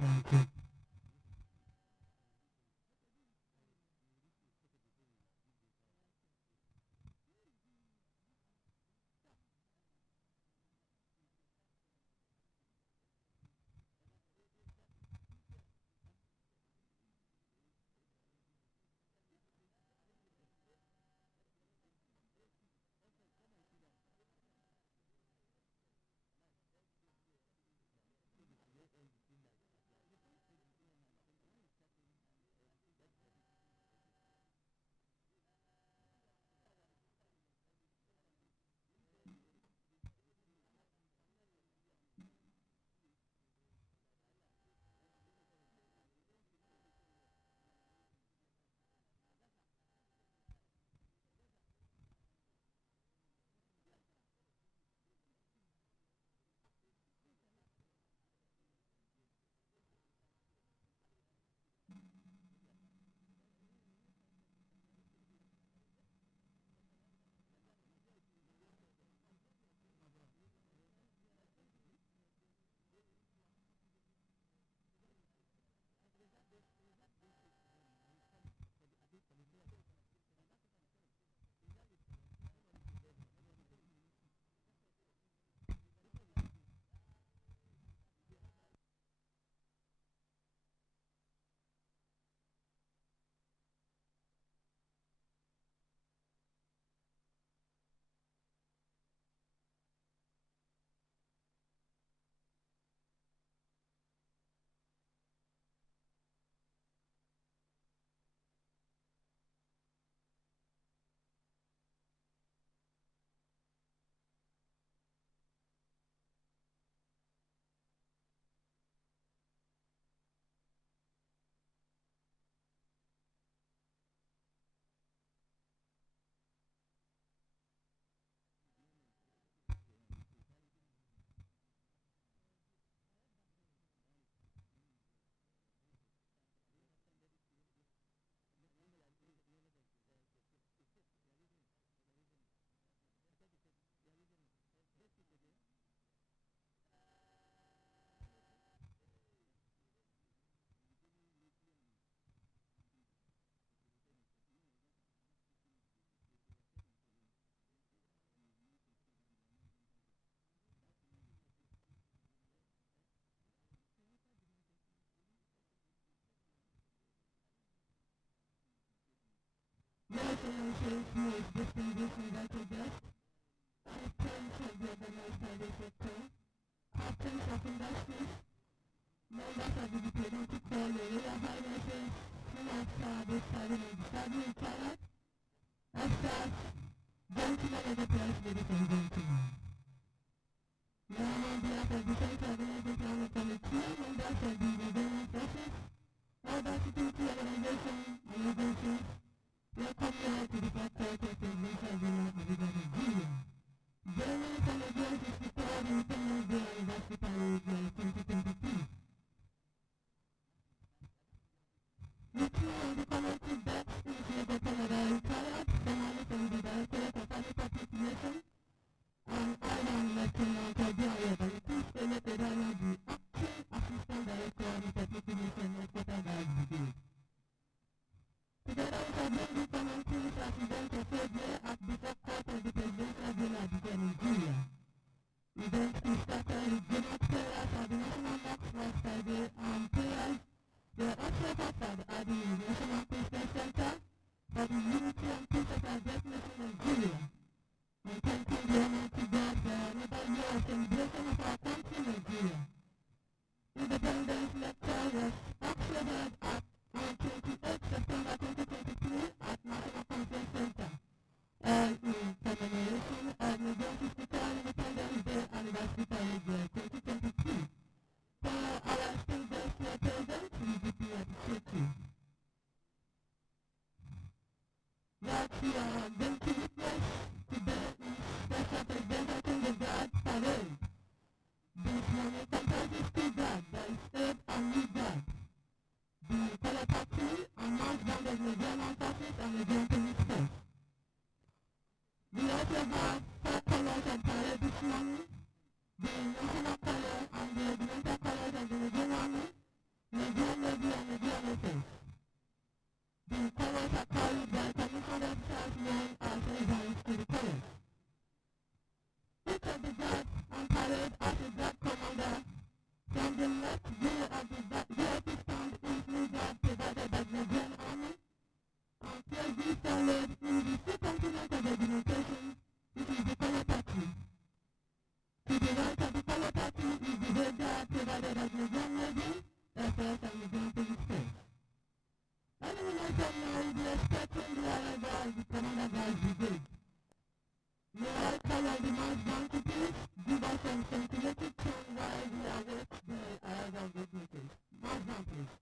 Thank you. Your Excellencies, most distinguished invited guests, captains of the organized service sector, captains of industries, members of the diplomatic corps, your Royal Highnesses, Senior Service Serving and Serving in China, officers, gentlemen of the press, ladies and gentlemen. Now, on behalf of the Central Organizing Planning Committee, members of the Nigerian forces, other security organizations and agencies, welcome you all to the faculty of the National General of Abuja, Nigeria. Joining us on the ground is the third Independence Day Anniversary Parade 2022. The two of the collective deaths is Major General retired, formerly from the Directorate of Army Public Relations, gentlemen, we are expecting the arrival of the Canada Guard Brigade. May I call on the management to please give us some scintillating tone while we await the arrival of the brigade. Management, please.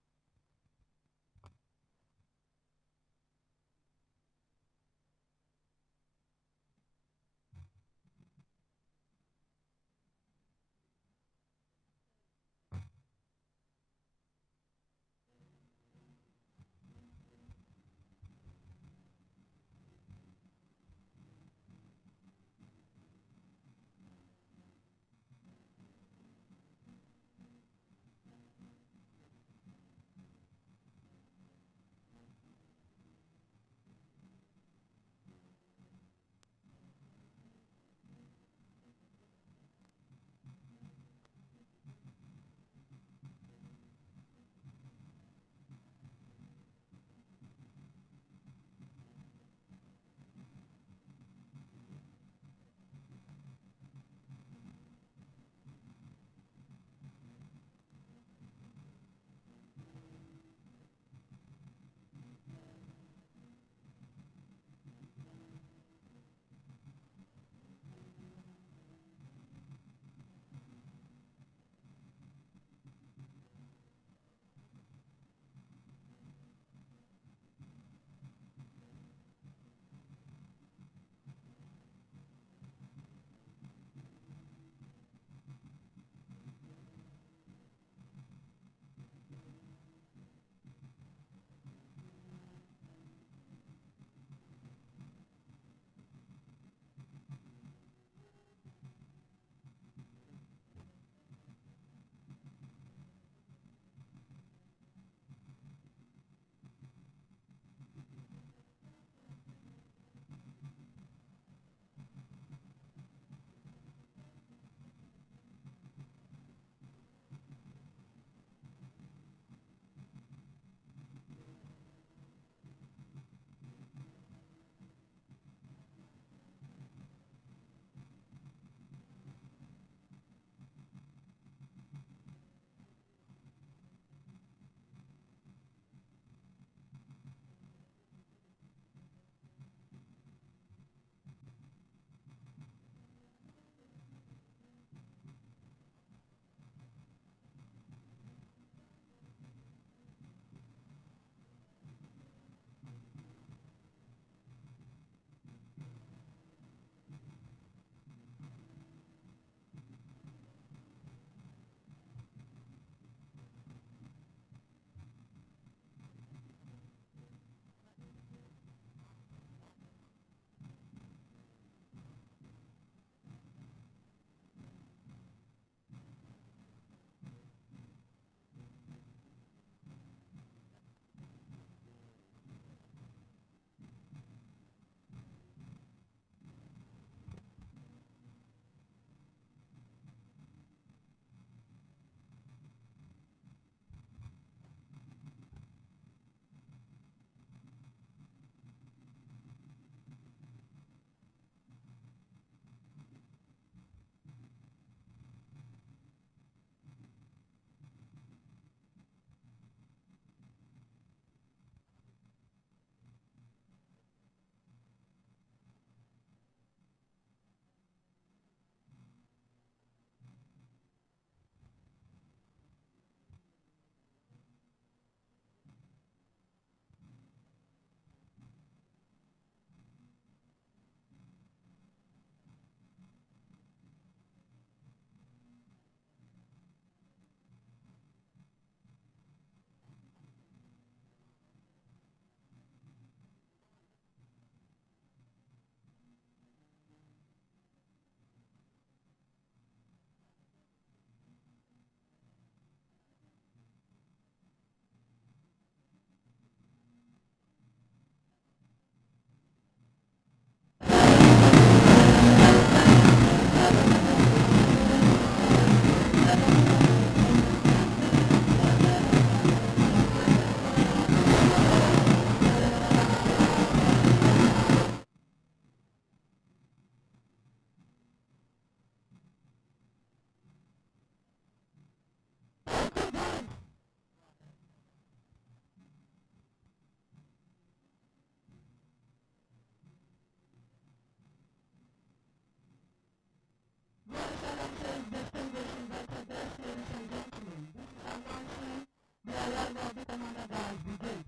arrival of the Commander Guard Brigade.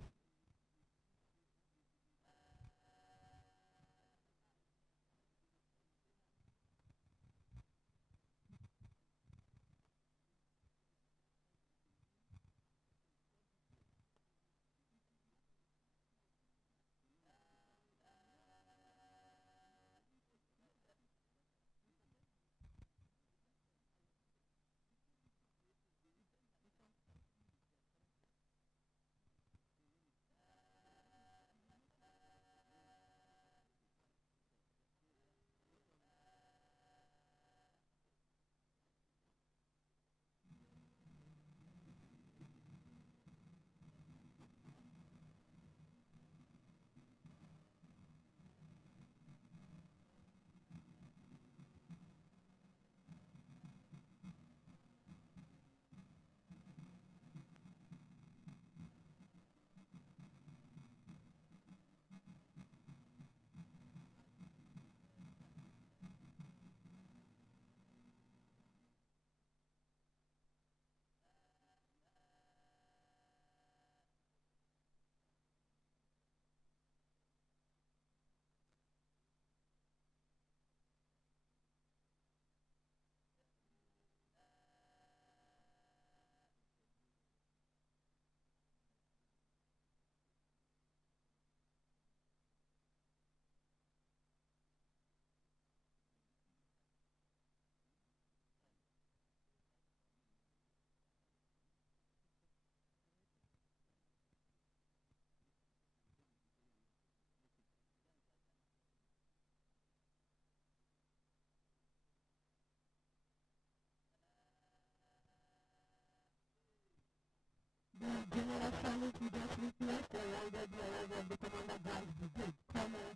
The General Summit we just witnessed arrived at the arrival of the Commander Guard Brigade, Colonel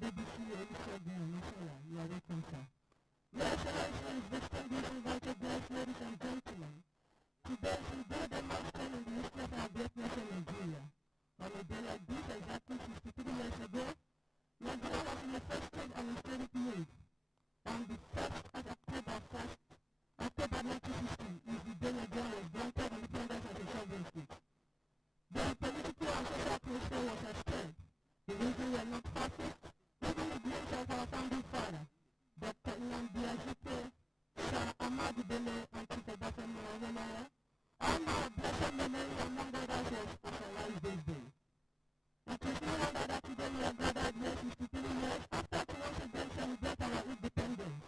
BBC Olusegun Omisola. You are welcome, sir. Your Excellencies, distinguished invited guests, ladies and gentlemen, today we do demonstrate in the history of our greatness in Nigeria. On a day like this, exactly 63 years ago, Nigeria was in a festive and historic mood. On the 1st of October 1st, October 1960 is the day Nigeria was granted independence as a sovereign state. The political and social atmosphere was astir. The reason we are not perfect, even the grace of our founding father, Dr. Nnamdi Azikiwe, Sir Ahmadu Bello, and Chief Obafemi Awolowo, and our blessed memory among others was alive this day. It is no wonder that today we are gathered here 63 years after to once again celebrate our independence.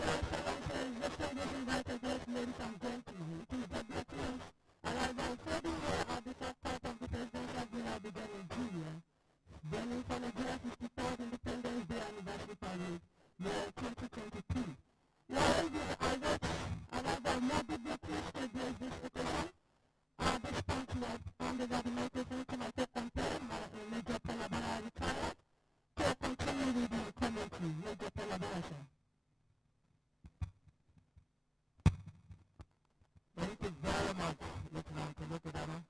Your Excellencies, distinguished invited guests, ladies and gentlemen, it is the greatness arrival fading here at the top part of the presidential dinner began in Nigeria, burning for Nigeria's 53rd Independence Day anniversary parade, year 2022. While the arrival more dignitaries to address this occasion, at this point we have handed over the microphone to my third campaign, Major Palabara retired, to continue with the commentary. Major Palabara, sir. Thank you very much, Lieutenant Kolokudama.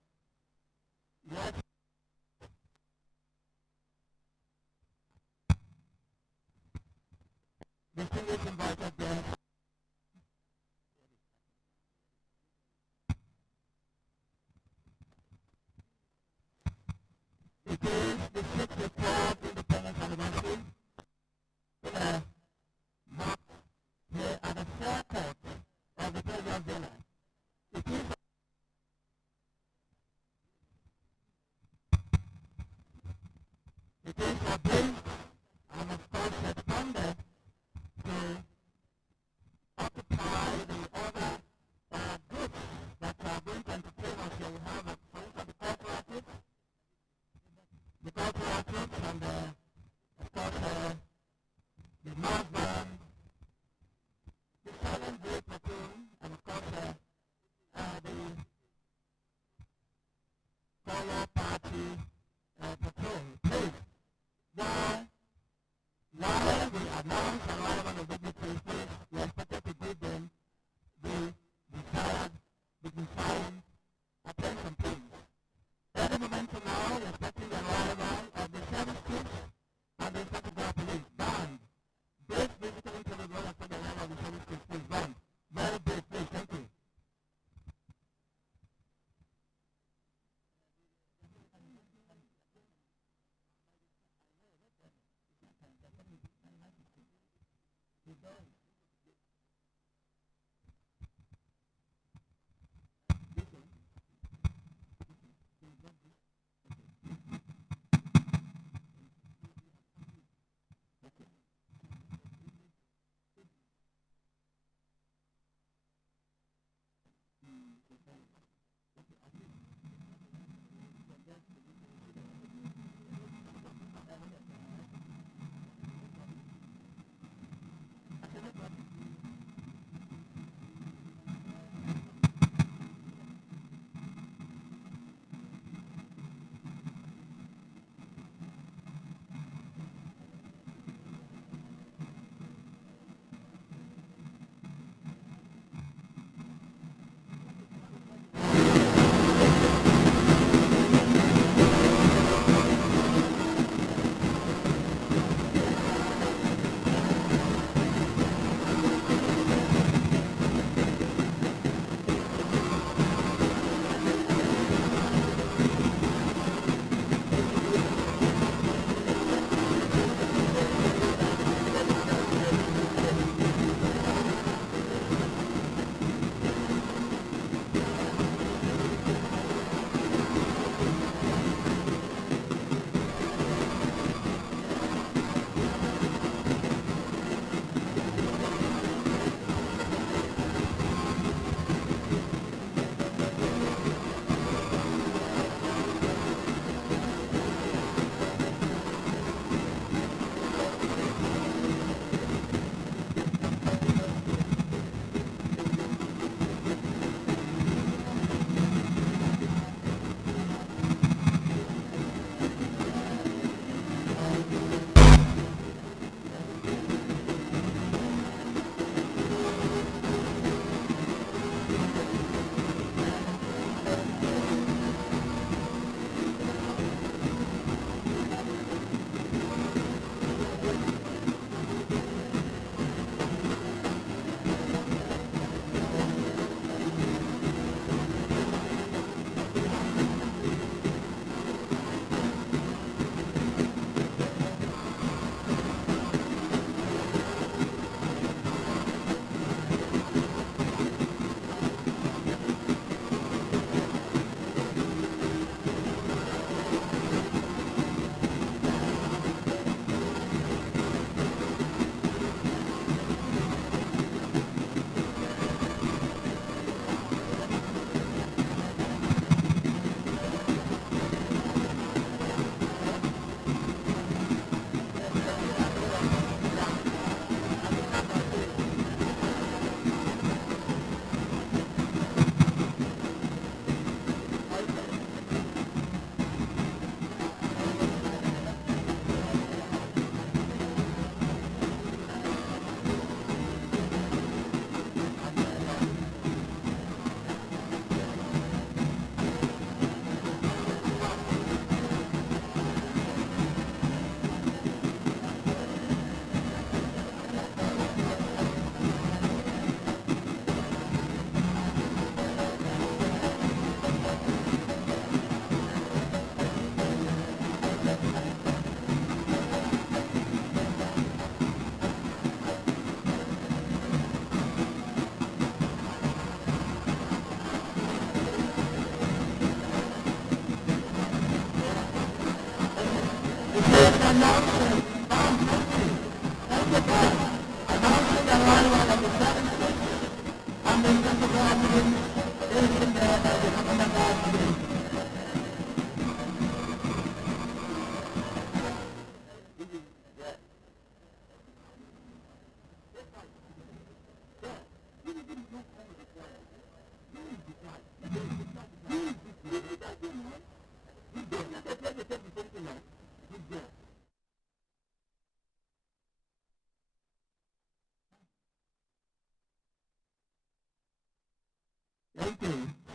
Yes. Distinguished invited guests, it is the 64th Independence Anniversary, marked here at the forecourt of the President's Dinner. It is ordained and of course responded to occupy the other groups that are going to entertain us here. We have, for instance, the corporate groups and of course the mass band, the silent drill platoon, and of course the color party patrol. Please, while we announce arrival of dignitaries, please, we are expected to give them the desired dignifying attention, please. Any moment from now, we are expecting the arrival of the service troops and the Inspector General Police. Band, brief musical interlude right after the arrival of the service troops, please. Band, very brief, please. Thank you. Thank you.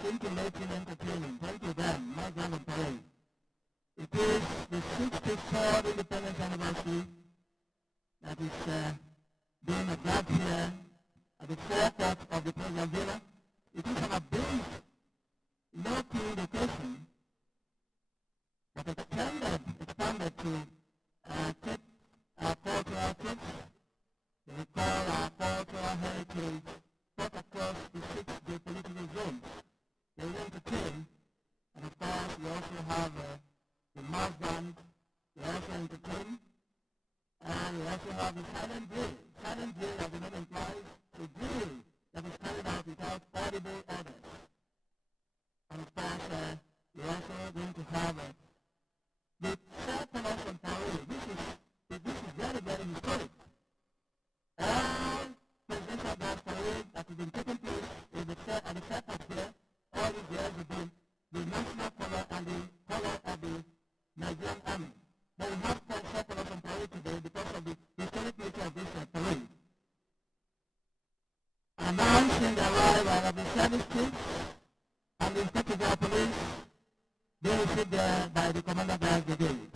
Seem to make it entertaining. Thank you then. My grand parade. It is the 64th Independence Anniversary that is being observed here at the forecourt of the President Villa. It is an abridged, low-key location that expanded to take our cultural kids. They recall also have the mass band. We also entertain. And we also have the silent drill. Silent drill, as the name implies, a drill that is carried out without audible orders. And of course, we're also going to have the third colors on parade. This is very, very historic. All presidential guard parade that has been taking place at the circuit here, all these years have been the national color and the color of the Nigerian Army. But we have third colors on parade today because of the historic nature of this parade. Announcing the arrival of the service chiefs and the inspector of police, they received there by the commander of the brigade.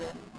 Thank you.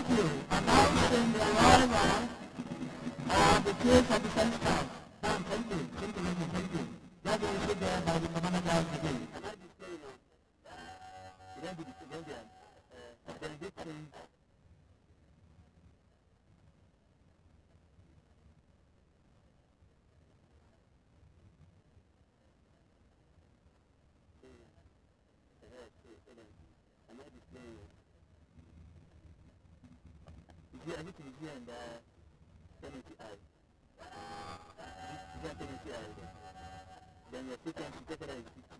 Announcing the arrival of the chief of defense staff. Thank you. Thank you. That will sit there by the commander guys again. Everything is here in the penalty eye. Is that penalty eye? Then your frequency take it as 50.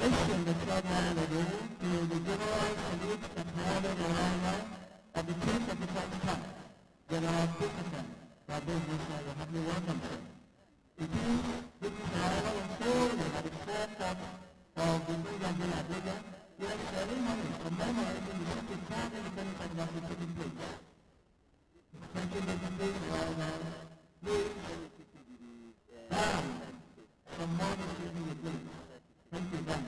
Mission the program again to the general salute and honored arrival of the Chief of Defense Staff, General Christopher, for business and a happy welcome, sir. It is with his arrival and forward at the forefront of the program in Abuja, we are ceremony commemorating the 63rd independence anniversary taking place. Thank you, Mr. Please, please, some more taking the place. Thank you, Dan.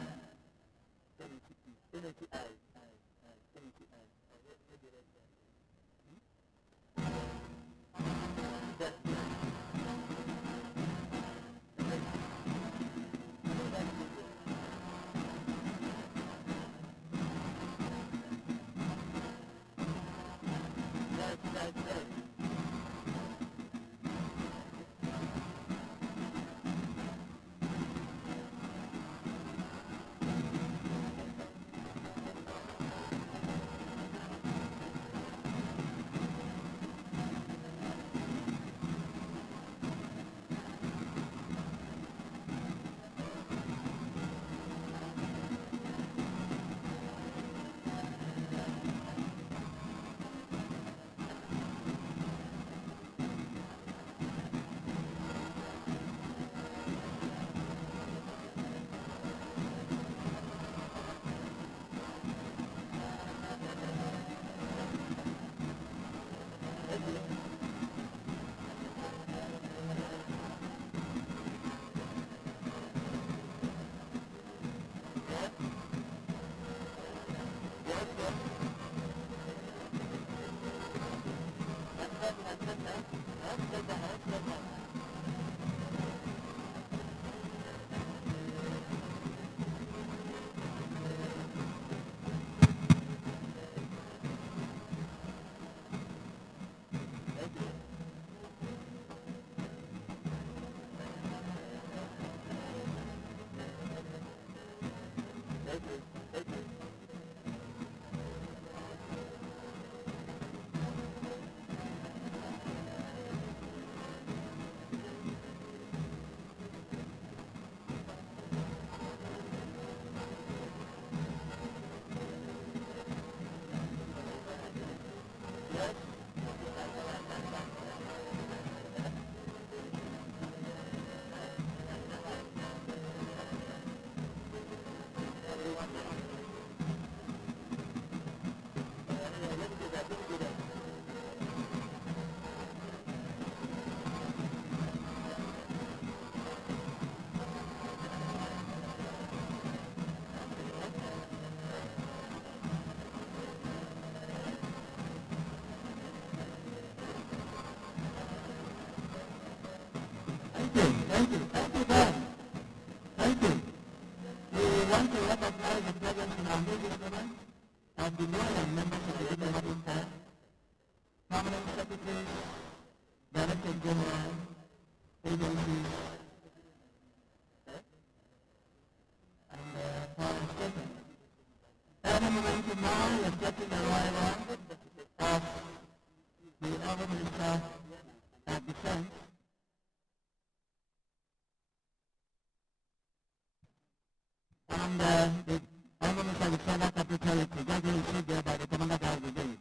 Thank you, Ben. Thank you. We want to recognize the presence in our meeting moment of the loyal members of the diplomatic corps, permanent secretaries, director general, agencies, and foreign statements. Any moment from now, we are expecting the arrival of the Honourable Minister of Defence, and the Honourable Minister of the Federal Capital Territory, just being received there by the Commander of the Brigade.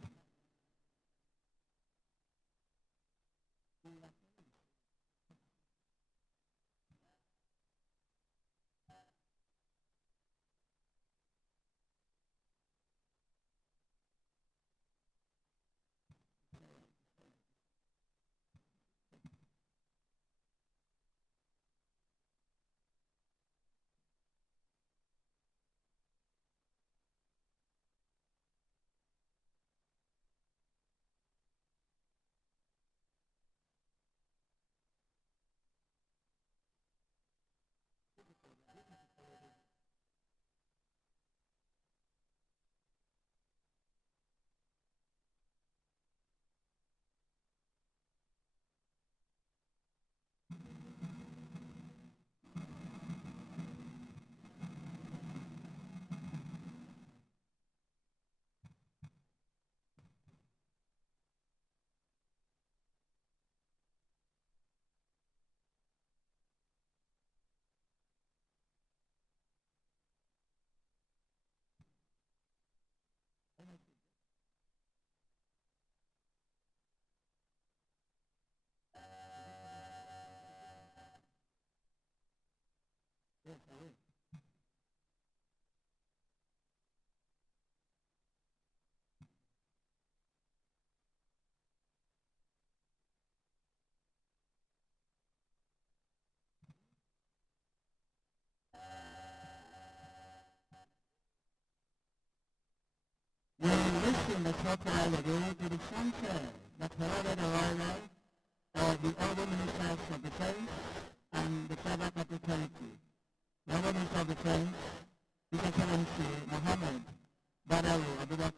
We listen the short while ago to the sunset that heralded the arrival of the Honourable Ministers of Defence and the Federal Capital Territory. The Honourable Minister of Defence, His Excellency Mohammed Badawi Abuja.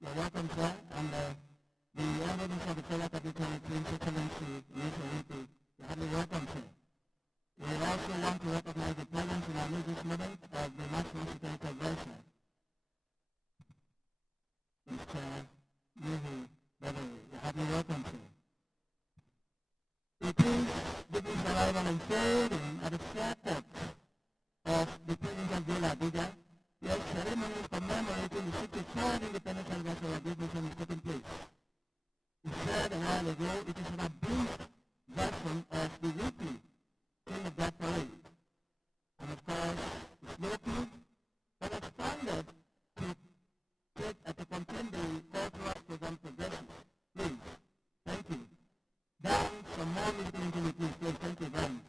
You're welcome, sir. And the Honourable Minister of the Federal Capital Territory, His Excellency Yusuf. You're highly welcome, sir. We also want to recognize the presence in our meeting moment of the National Security Advisor, Mr. Yuhi Badawi. You're highly welcome, sir. It is business arrival unfolding at the airport of the President of Abuja. Yes, ceremony commemorating the 63rd independence anniversary of this nation is taking place. We said a while ago it is an abridged version of the weekly King of that parade. And of course, it's local, but expanded to contain the cultural program progresses. Please, thank you. Down some more musical activities, please. Thank you very much.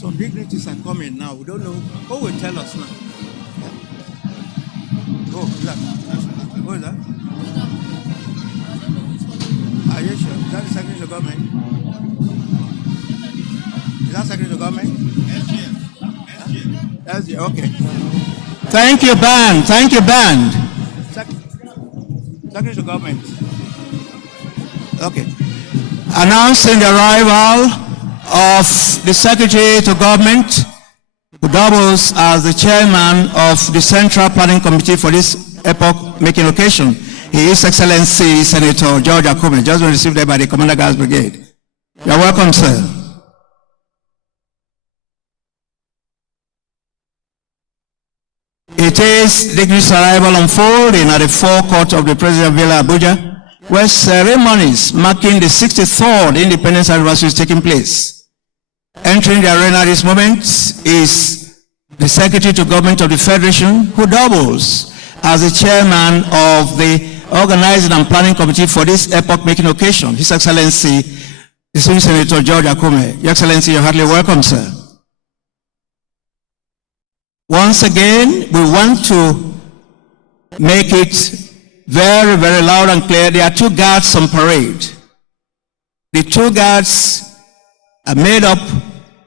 Some dignitaries are coming now. We don't know who will tell us now. Oh, that. Who is that? Are you sure? Is that the Secretary of Government? Is that Secretary of Government? SGF. Okay. Thank you, band. Thank you, band. Secretary of Government. Okay. Announcing the arrival of the Secretary to Government, who doubles as the chairman of the Central Planning Committee for this epoch-making occasion. He is Excellency Senator George Akume, just been received there by the Commander Guards Brigade. You're welcome, sir. It is dignitary's arrival unfolding at the forecourt of the President Villa, Abuja, where ceremonies marking the 63rd Independence Anniversary is taking place. Entering the arena at this moment is the Secretary to Government of the Federation, who doubles as the chairman of the Organizing and Planning Committee for this epoch-making occasion. His Excellency, the Senior Senator George Akume. Your Excellency, you're heartily welcome, sir. Once again, we want to make it very, very loud and clear. There are two guards on parade. The two guards are made up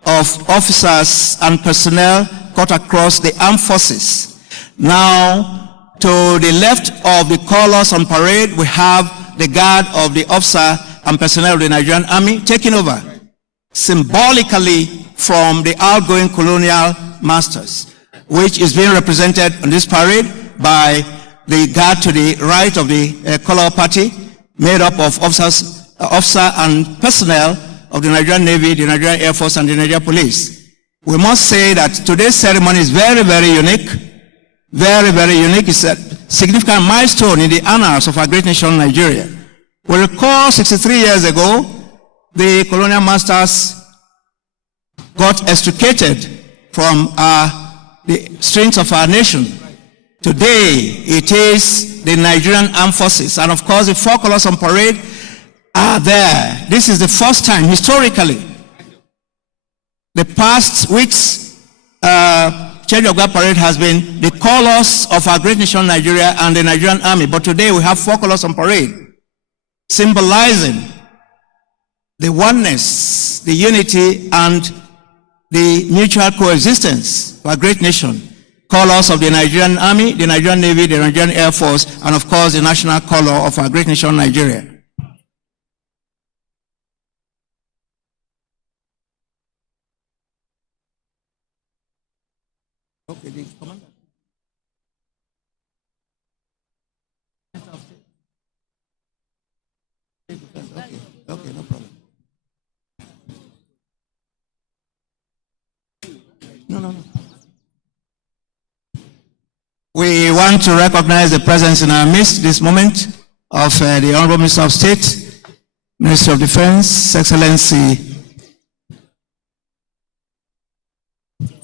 of officers and personnel cut across the armed forces. Now, to the left of the colors on parade, we have the guard of the officer and personnel of the Nigerian Army taking over, symbolically from the outgoing colonial masters, which is being represented on this parade by the guard to the right of the color party, made up of officer and personnel of the Nigerian Navy, the Nigerian Air Force, and the Nigerian Police. We must say that today's ceremony is very, very unique. Very, very unique. It's a significant milestone in the annals of our great nation, Nigeria. We recall 63 years ago, the colonial masters got extricated from the strength of our nation. Today, it is the Nigerian Armed Forces, and of course, the four colors on parade are there. This is the first time, historically. The past weeks, change of guard parade has been the colors of our great nation, Nigeria, and the Nigerian Army. But today, we have four colors on parade, symbolizing the oneness, the unity, and the mutual coexistence of our great nation. Colors of the Nigerian Army, the Nigerian Navy, the Nigerian Air Force, and of course the national color of our great nation, Nigeria. Okay, the commander. Okay, no problem. No. We want to recognize the presence in our midst this moment of the Honorable Minister of State, Minister of Defense, Excellency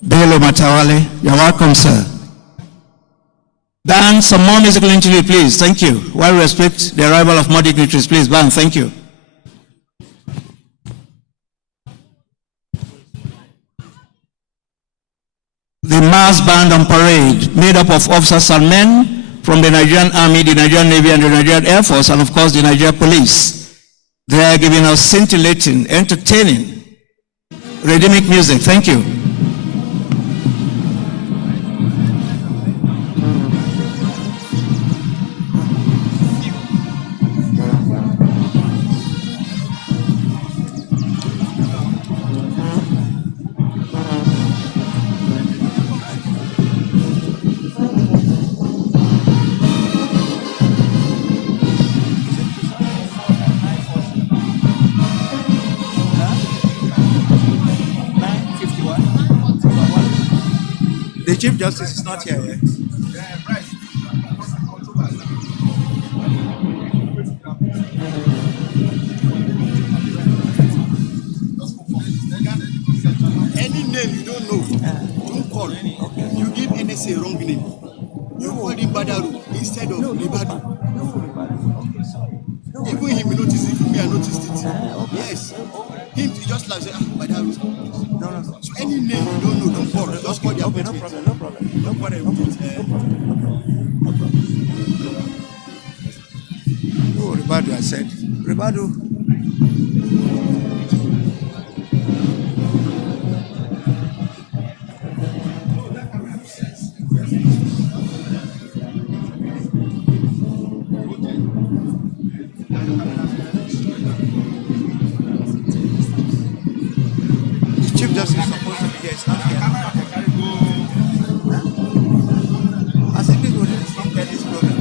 Bello Matawale. You're welcome, sir. Ban, some more musical interlude, please. Thank you. While we respect the arrival of more dignitaries, please, Ban, thank you. The mass band on parade, made up of officers and men from the Nigerian Army, the Nigerian Navy, and the Nigerian Air Force, and of course the Nigerian Police. They are giving us scintillating, entertaining, rhythmic music. Thank you. The Chief Justice is not here yet. Any name you don't know, don't call. You give NSA wrong name. You call him Badaru instead of Ribadu. Even him noticed it, me I noticed it. Yes. Him just like say, Badaru. No, no. So any name you don't know, don't call. Just call their Okay, no portrait. problem, no problem. Don't bother with it. Oh, Ribadu, I said. Ribadu. The Chief Justice is supposed to be here. It's not here. I think it would not get this problem.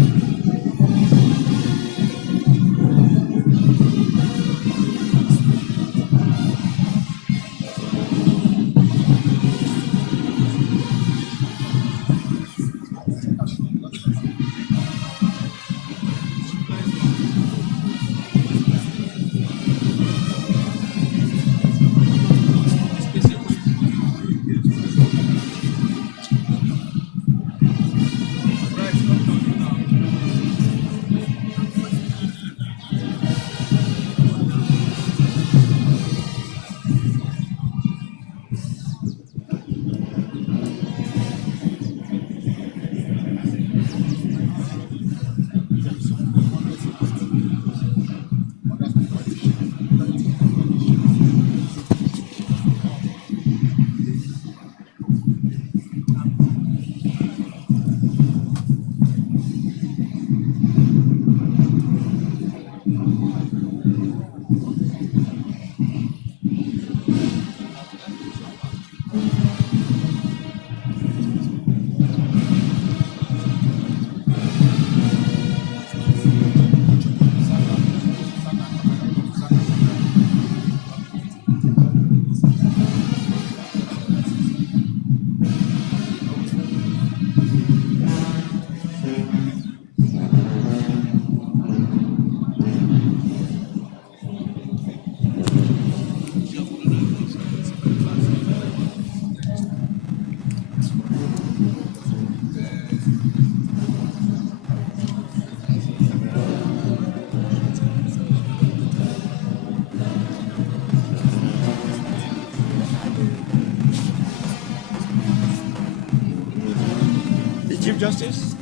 The Chief Justice?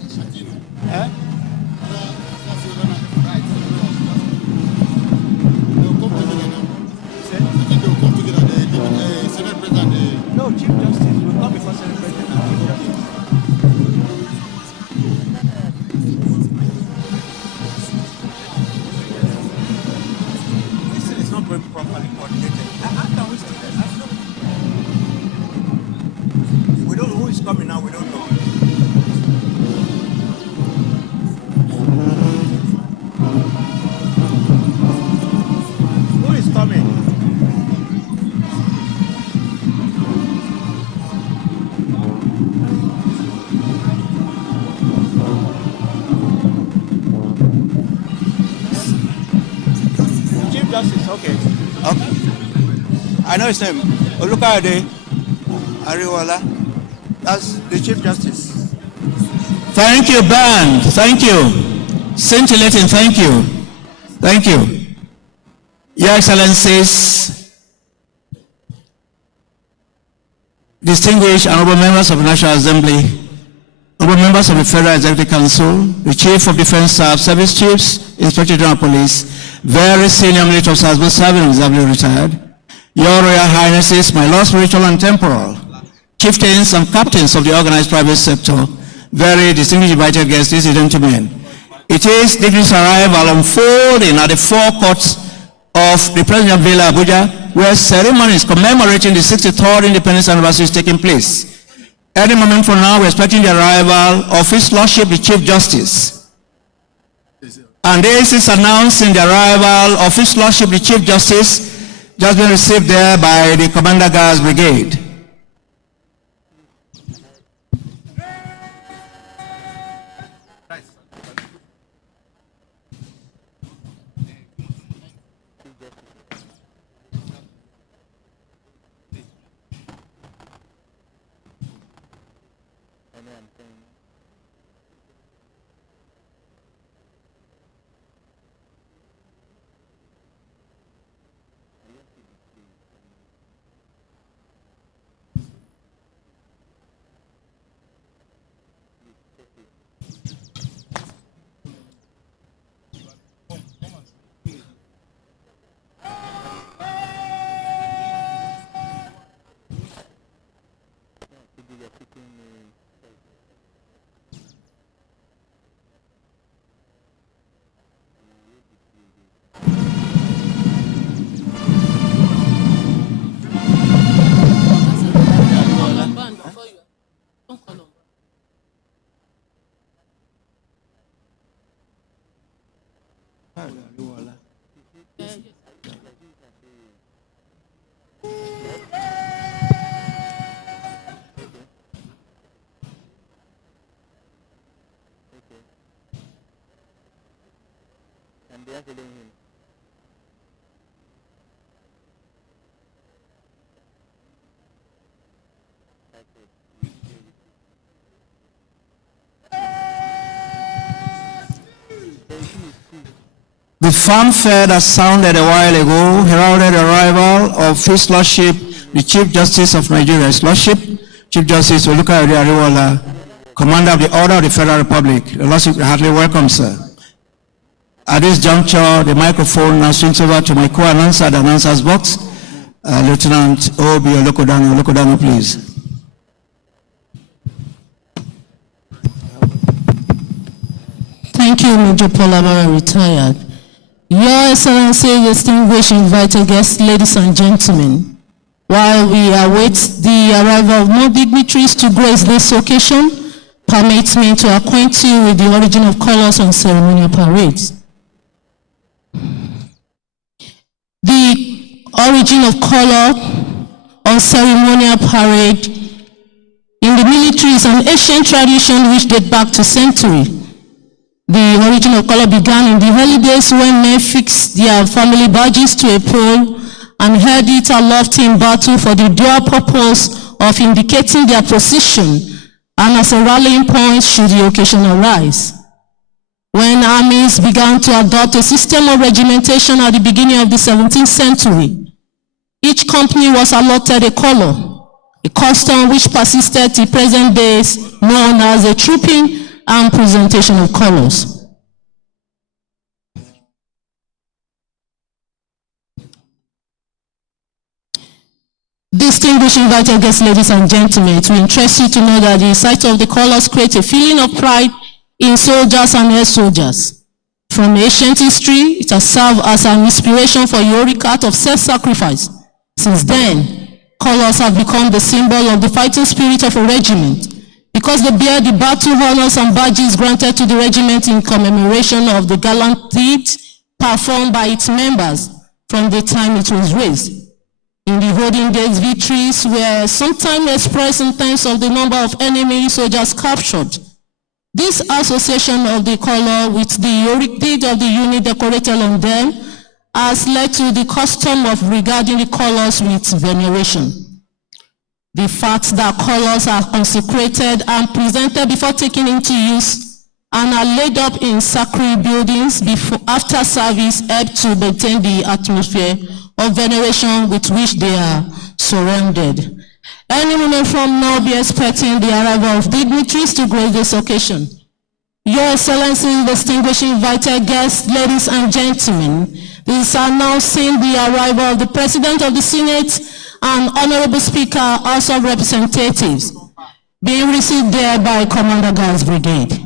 Eh? No, Chief Justice will come before Senate President and Chief Justice. This thing is not going properly coordinated. How can we still we don't know who is coming now, we don't know. Who is coming? Chief Justice, okay. Okay. I know his name. Olukayode Ariwola. That's the Chief Justice. Thank you, band. Thank you. Scintillating, thank you. Thank you. Your Excellencies, distinguished honorable members of the National Assembly, honorable members of the Federal Executive Council, the Chief of Defense Staff, Service Chiefs, Inspector General of Police, very senior military officers, both serving and reservely retired, Your Royal Highnesses, my lords spiritual and temporal, chieftains and captains of the organized private sector, very distinguished invited guests, ladies and gentlemen. It is Dignitary's arrival unfolding at the forecourts of the President of Villa Abuja, where ceremonies commemorating the 63rd independence anniversary is taking place. Any moment from now, we're expecting the arrival of His Lordship, the Chief Justice. And this is announcing the arrival of His Lordship, the Chief Justice, just been received there by the Commander Guards Brigade. The fanfare that sounded a while ago heralded the arrival of His Lordship, the Chief Justice of Nigeria. His Lordship, Chief Justice Oluka Ariwola, Commander of the Order of the Federal Republic. The Lordship, heartily welcome, sir. At this juncture, the microphone now swings over to my co-announcer at the announcer's box, Lieutenant O.B. Olokodano. Olokodano, please. Thank you, Major Paul Amara, retired. Your Excellency, distinguished invited guests, ladies and gentlemen, while we await the arrival of more dignitaries to grace this occasion, permit me to acquaint you with the origin of colors on ceremonial parades. The origin of color on ceremonial parade in the military is an ancient tradition which dates back to centuries. The origin of color began in the early days when men fixed their family badges to a pole and held it aloft in battle for the dual purpose of indicating their position and as a rallying point should the occasion arise. When armies began to adopt a system of regimentation at the beginning of the 17th century, each company was allotted a color, a custom which persisted to present days, known as a trooping and presentation of colors. Distinguished invited guests, ladies and gentlemen, it will interest you to know that the sight of the colors creates a feeling of pride in soldiers and ex-soldiers. From ancient history, it has served as an inspiration for heroic act of self-sacrifice. Since then, colors have become the symbol of the fighting spirit of a regiment, because they bear the battle honors and badges granted to the regiment in commemoration of the gallant deeds performed by its members from the time it was raised. In the olden days, victories were sometimes expressed in terms of the number of enemy soldiers captured. This association of the color with the heroic deed of the unit decorated on them has led to the custom of regarding the colors with veneration. The fact that colors are consecrated and presented before taking into use and are laid up in sacred buildings after service help to maintain the atmosphere of veneration with which they are surrounded. Any moment from now be expecting the arrival of dignitaries to grace this occasion. Your Excellency, distinguished invited guests, ladies and gentlemen, this is announcing the arrival of the President of the Senate and Honorable Speaker, House of Representatives, being received there by Commander Guards Brigade.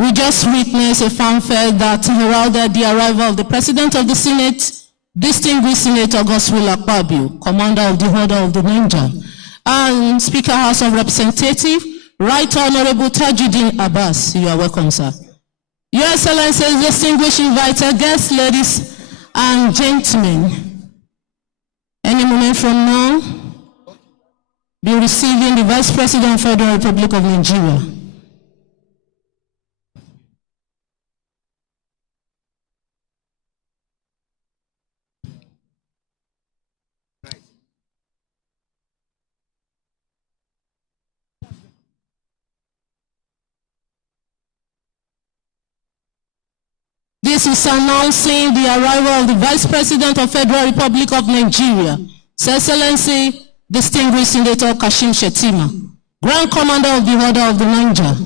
We just witnessed a fanfare that heralded the arrival of the President of the Senate, Distinguished Senator Godswill Akpabio, Commander of the Order of the Niger, and Speaker House of Representatives, Right Honorable Tajuddin Abbas. You are welcome, sir. Your Excellencies, distinguished invited guests, ladies and gentlemen, any moment from now, be receiving the Vice President of the Federal Republic of Nigeria. This is announcing the arrival of the Vice President of the Federal Republic of Nigeria, His Excellency, distinguished Senator Kashim Shettima, Grand Commander of the Order of the Niger.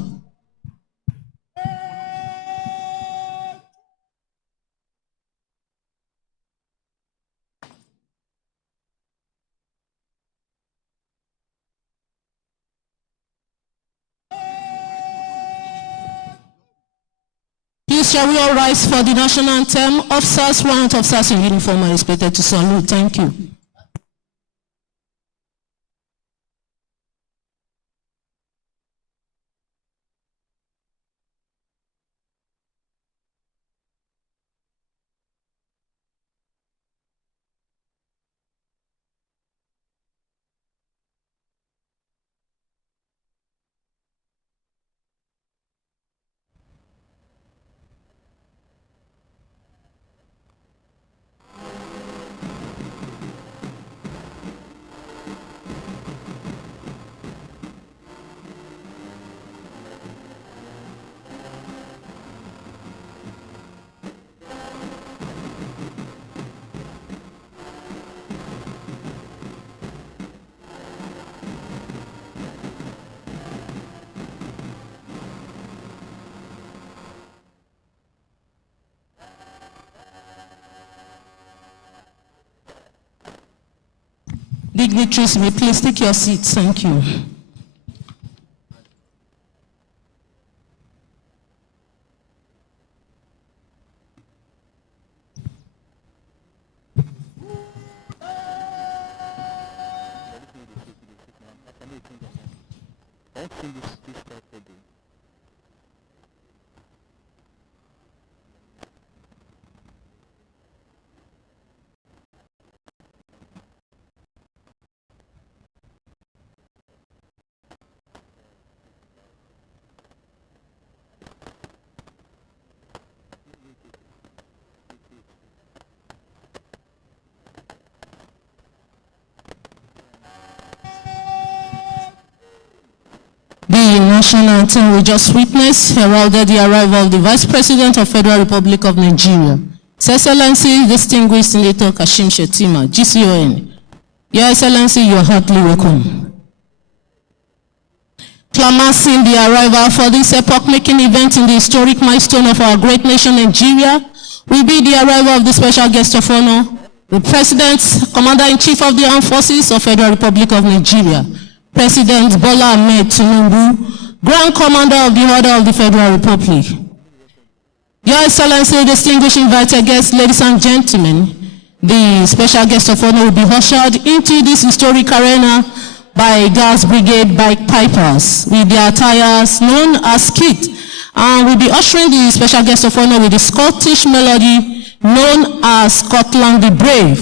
Please shall we all rise for the national anthem. Officers, warrant officers in uniform are expected to salute. Thank you. Dignitaries, may please take your seats. Thank you. The national anthem we just witnessed heralded the arrival of the Vice President of the Federal Republic of Nigeria, His Excellency, distinguished Senator Kashim Shettima, GCON. Your Excellency, you are heartily welcome. Clamassing the arrival for this epoch-making event in the historic milestone of our great nation, Nigeria, will be the arrival of the special guest of honor, the President, Commander-in-Chief of the Armed Forces of the Federal Republic of Nigeria, President Bola Ahmed Tinubu, Grand Commander of the Order of the Federal Republic. Your Excellency, distinguished invited guests, ladies and gentlemen, the special guest of honor will be ushered into this historic arena by Gas Brigade bike pipers with their attires known as kit, and will be ushering the special guest of honor with the Scottish melody known as Scotland the Brave,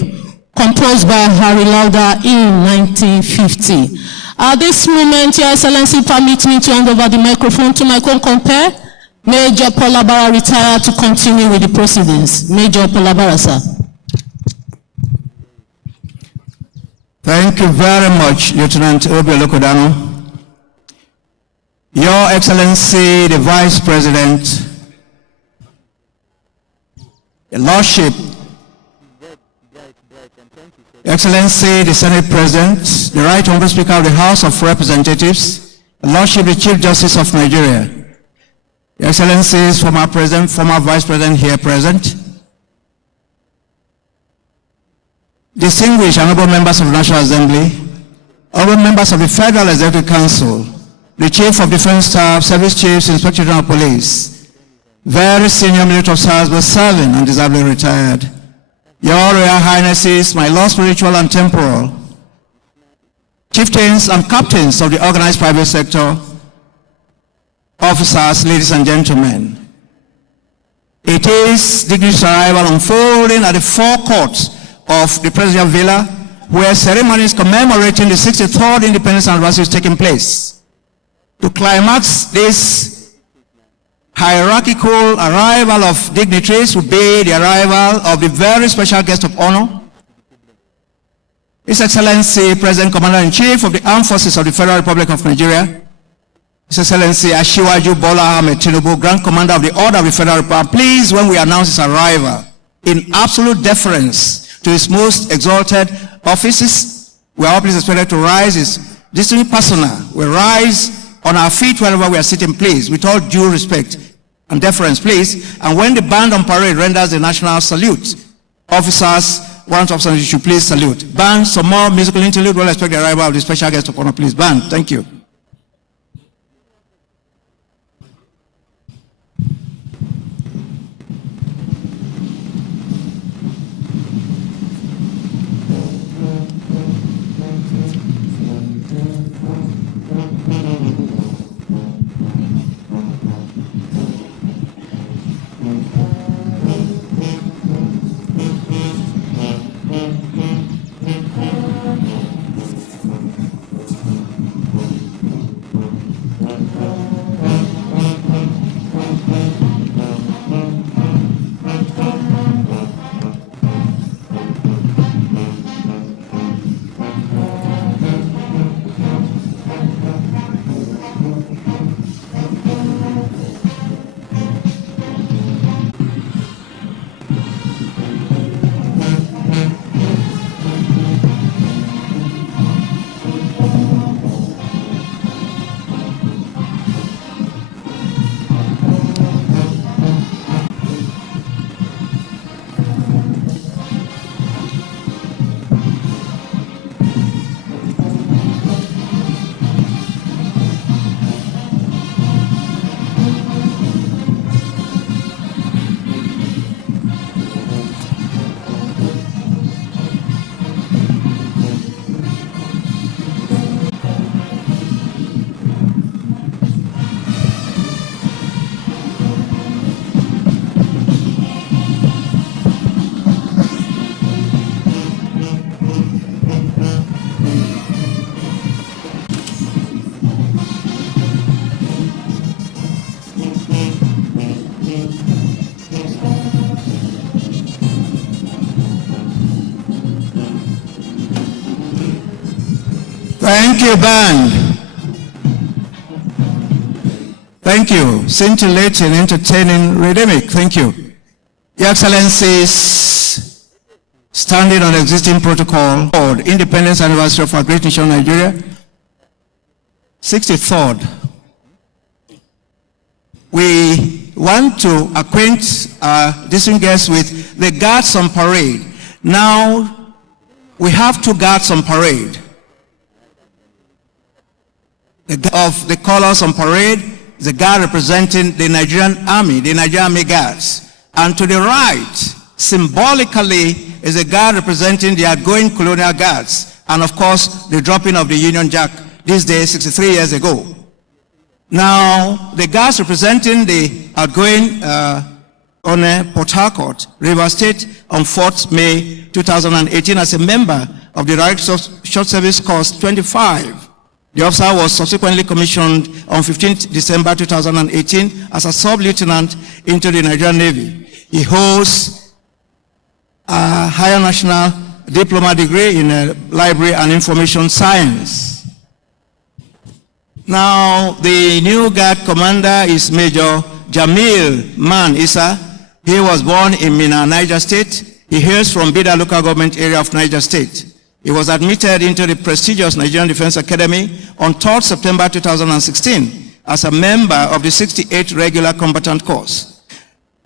composed by Harry Lauder in 1950. At this moment, Your Excellency, permit me to hand over the microphone to my co-compare, Major Polabara, retired, to continue with the proceedings. Major Polabara, sir. Thank you very much, Lieutenant Obi Olokodano. Your Excellency, the Vice President, the Lordship, Excellency, the Senate President, the Right Honorable Speaker of the House of Representatives, the Lordship, the Chief Justice of Nigeria, Your Excellencies, former President, former Vice President here present, distinguished honorable members of the National Assembly, honorable members of the Federal Executive Council, the Chief of Defense Staff, Service Chiefs, Inspector General of Police, very senior military officers, both serving and disably retired, Your Royal Highnesses, my Lord spiritual and temporal, chieftains and captains of the organized private sector, officers, ladies and gentlemen, it is dignitary's arrival unfolding at the forecourt of the Presidential Villa, where ceremonies commemorating the 63rd independence anniversary is taking place. To climax this hierarchical arrival of dignitaries will be the arrival of the very special guest of honor, His Excellency President Commander-in-Chief of the Armed Forces of the Federal Republic of Nigeria, His Excellency Asiwaju Bola Ahmed Tinubu, Grand Commander of the Order of the Federal Republic. Please, when we announce his arrival, in absolute deference to his most exalted offices, we are all pleased expected to rise. His distinguished personnel will rise on our feet wherever we are sitting, please, with all due respect and deference, please. And when the band on parade renders the national salute, officers, warrant officers, you should please salute. Band, some more musical interlude. We'll expect the arrival of the special guest of honor, please. Band, thank you. Thank you, band. Thank you. Scintillating, entertaining, rhythmic. Thank you. Your Excellencies, standing on existing protocol for the Independence Anniversary of our great nation, Nigeria, 63rd. We want to acquaint our distinguished guests with the guards on parade. Now, we have two guards on parade. Of the colors on parade, the guard representing the Nigerian Army, the Nigerian Army Guards. And to the right, symbolically, is a guard representing the outgoing colonial guards. And of course, the dropping of the Union Jack this day, 63 years ago. Now, the guards representing the outgoing on Port Harcourt, River State, on 4th May 2018 as a member of the Director of Short Service Course 25. The officer was subsequently commissioned on 15th December 2018 as a sub-lieutenant into the Nigerian Navy. He holds a higher national diploma degree in library and information science. Now, the new guard commander is Major Jamil Man Issa. He was born in Mina, Niger State. He hails from Bida local government area of Niger State. He was admitted into the prestigious Nigerian Defense Academy on 3rd September 2016 as a member of the 68th Regular Combatant Course.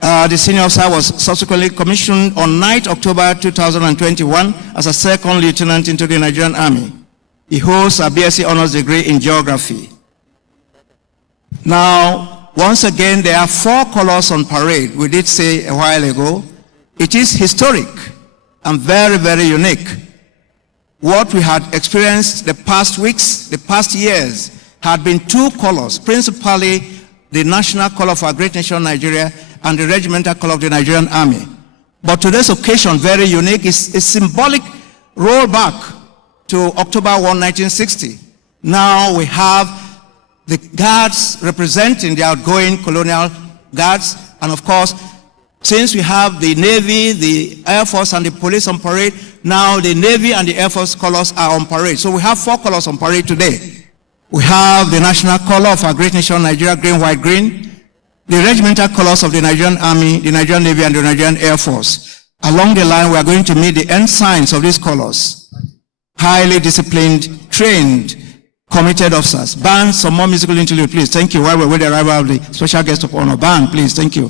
The senior officer was subsequently commissioned on 9th October 2021 as a second lieutenant into the Nigerian Army. He holds a BSc Honors degree in Geography. Now, once again, there are four colors on parade. We did say a while ago, it is historic and very, very unique. What we had experienced the past weeks, the past years, had been two colors, principally the national color of our great nation, Nigeria, and the regimental color of the Nigerian Army. But today's occasion, very unique, is a symbolic rollback to October 1, 1960. Now we have the guards representing the outgoing colonial guards, and of course, since we have the Navy, the Air Force, and the police on parade, now the Navy and the Air Force colors are on parade. So we have four colors on parade today. We have the national color of our great nation, Nigeria, green, white, green, the regimental colors of the Nigerian Army, the Nigerian Navy, and the Nigerian Air Force. Along the line, we are going to meet the ensigns of these colors. Highly disciplined, trained, committed officers. Band, some more musical interlude, please. Thank you. While we're with the arrival of the special guest of honor. Band, please. Thank you.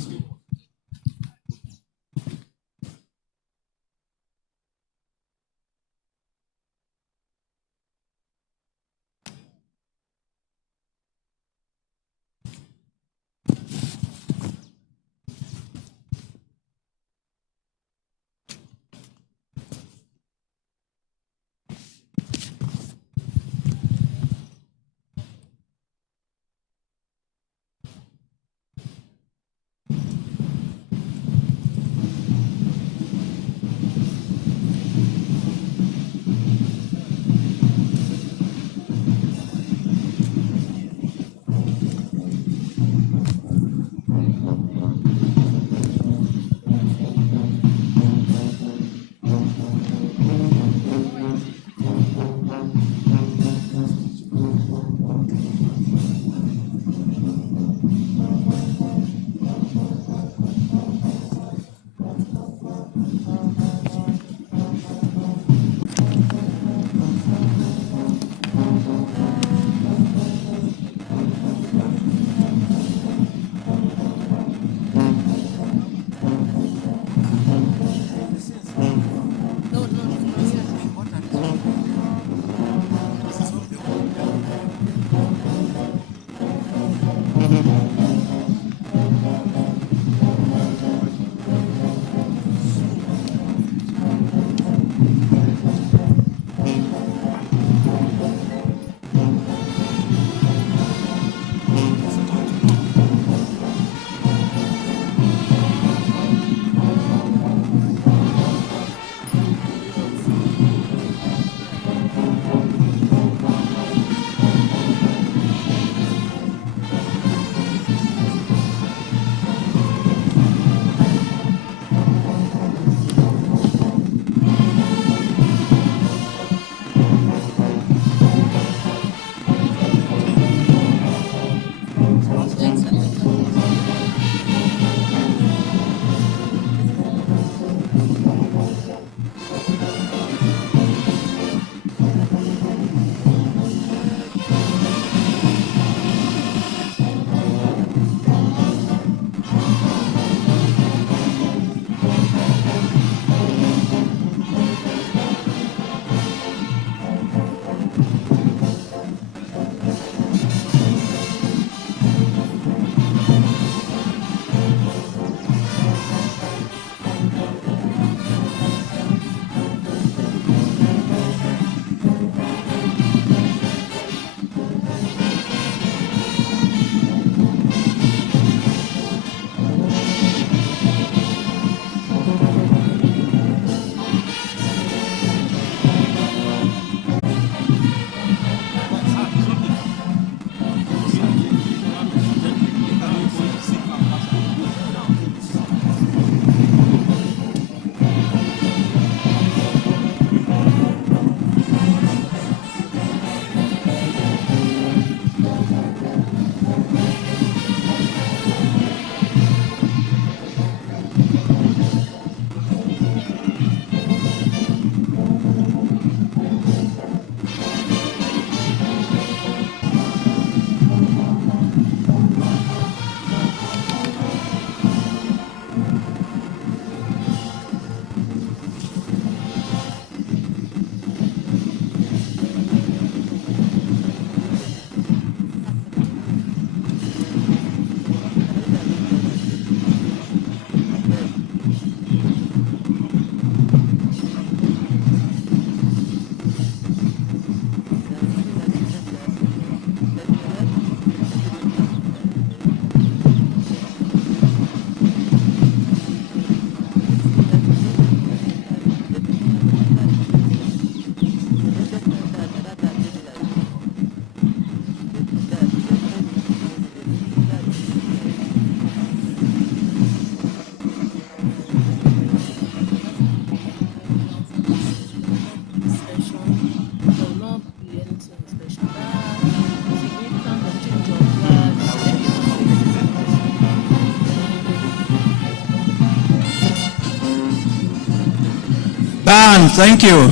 Band, thank you.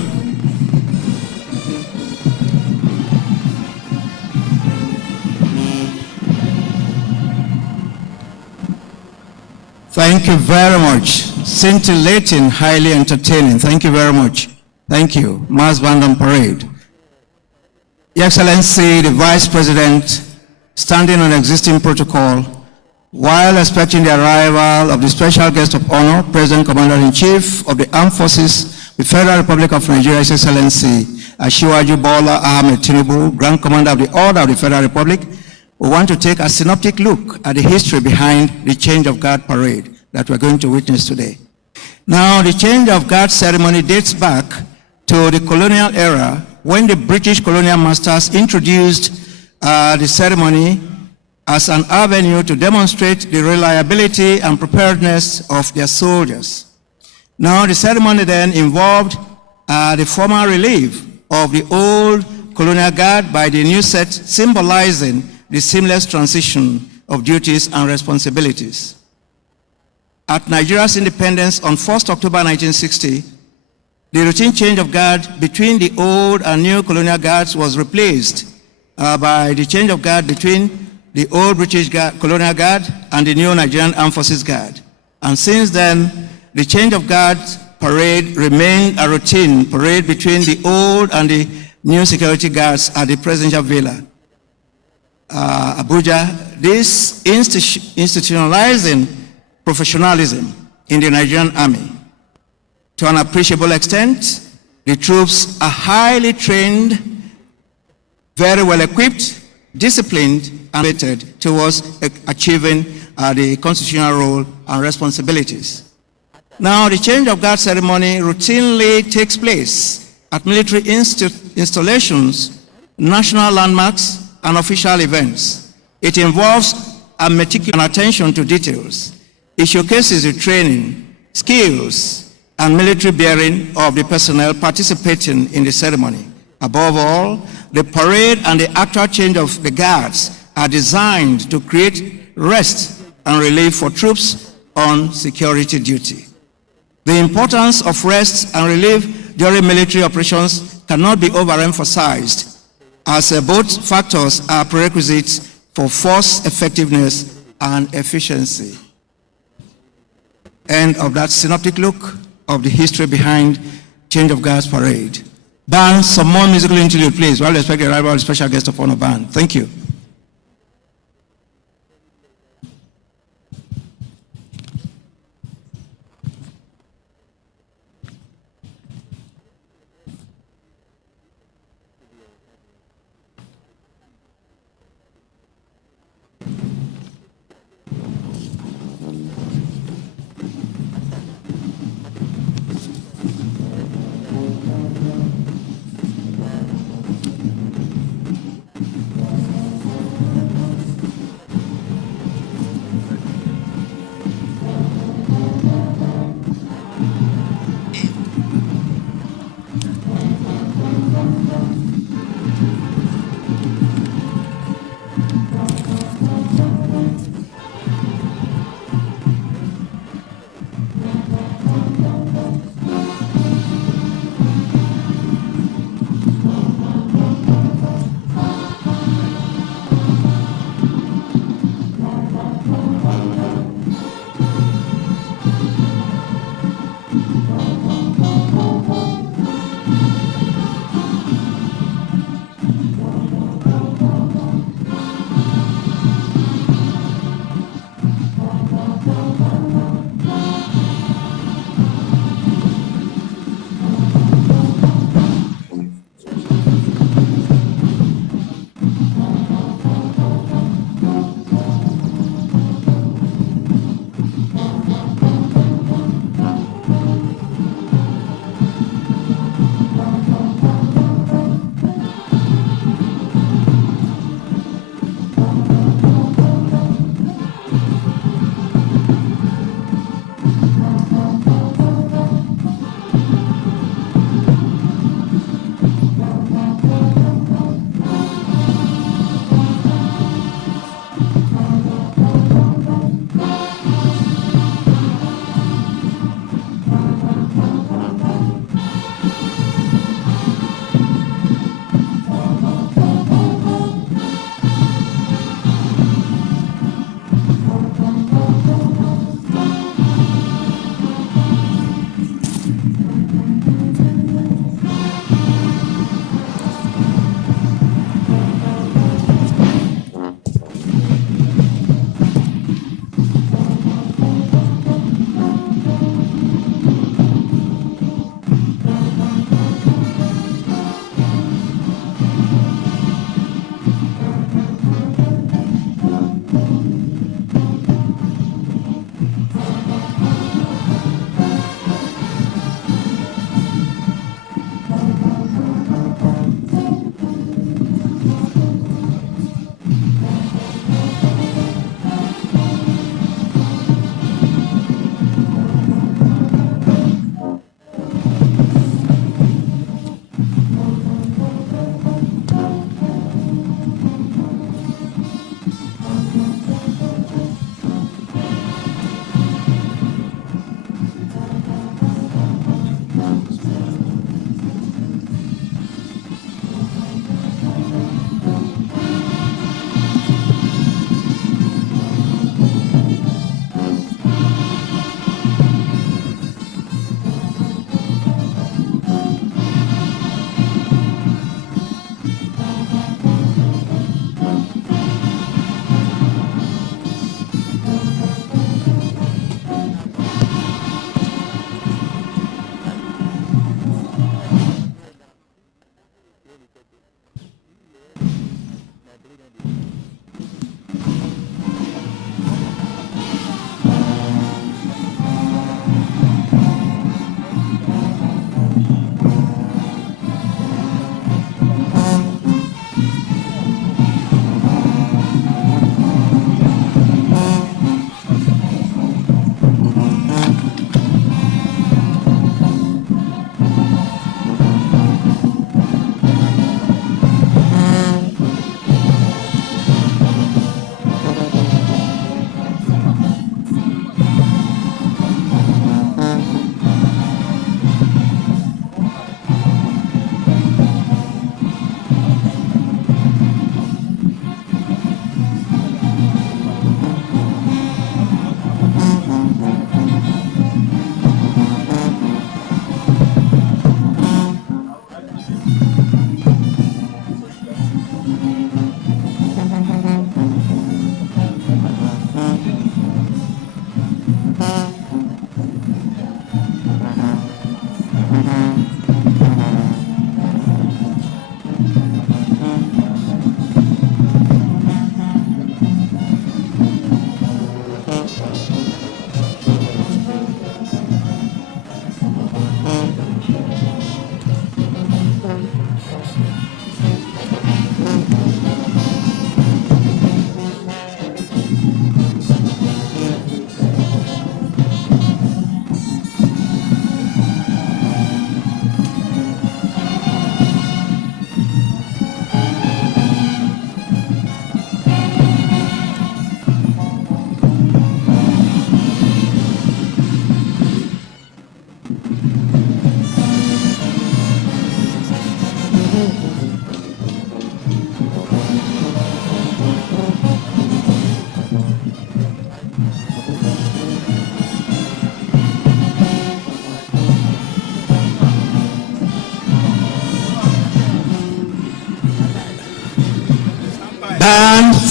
Thank you very much. Scintillating, highly entertaining. Thank you very much. Thank you. Mass Band on Parade. Your Excellency, the Vice President, standing on existing protocol, while expecting the arrival of the special guest of honor, President Commander-in-Chief of the Armed Forces, the Federal Republic of Nigeria, His Excellency Asiwaju Bola Ahmed Tinubu, Grand Commander of the Order of the Federal Republic, we want to take a synoptic look at the history behind the Change of Guard parade that we're going to witness today. Now, the Change of Guard ceremony dates back to the colonial era when the British colonial masters introduced the ceremony as an avenue to demonstrate the reliability and preparedness of their soldiers. Now, the ceremony then involved the formal relief of the old colonial guard by the new set, symbolizing the seamless transition of duties and responsibilities. At Nigeria's independence on 1st October 1960, the routine change of guard between the old and new colonial guards was replaced by the change of guard between the old British colonial guard and the new Nigerian Armed Forces Guard. And since then, the change of guard parade remained a routine parade between the old and the new security guards at the Presidential Villa, Abuja. This institutionalizing professionalism in the Nigerian Army. To an appreciable extent, the troops are highly trained, very well equipped, disciplined, and committed towards achieving the constitutional role and responsibilities. Now, the change of guard ceremony routinely takes place at military installations, national landmarks, and official events. It involves a meticulous attention to details. It showcases the training, skills, and military bearing of the personnel participating in the ceremony. Above all, the parade and the actual change of the guards are designed to create rest and relief for troops on security duty. The importance of rest and relief during military operations cannot be overemphasized, as both factors are prerequisites for force effectiveness and efficiency. End of that synoptic look of the history behind Change of Guards parade. Band, some more musical interlude, please, while we expect the arrival of the special guest of honor band. Thank you.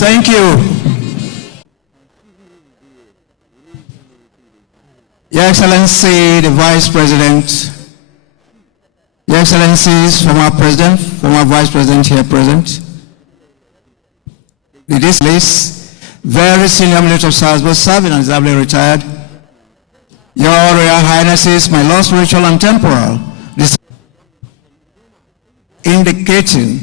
Thank you. Your Excellency, the Vice President, Your Excellencies, former President, former Vice President here present, this list, very senior military officers, both serving and disably retired, Your Royal Highnesses, my Lord spiritual and temporal, this indicating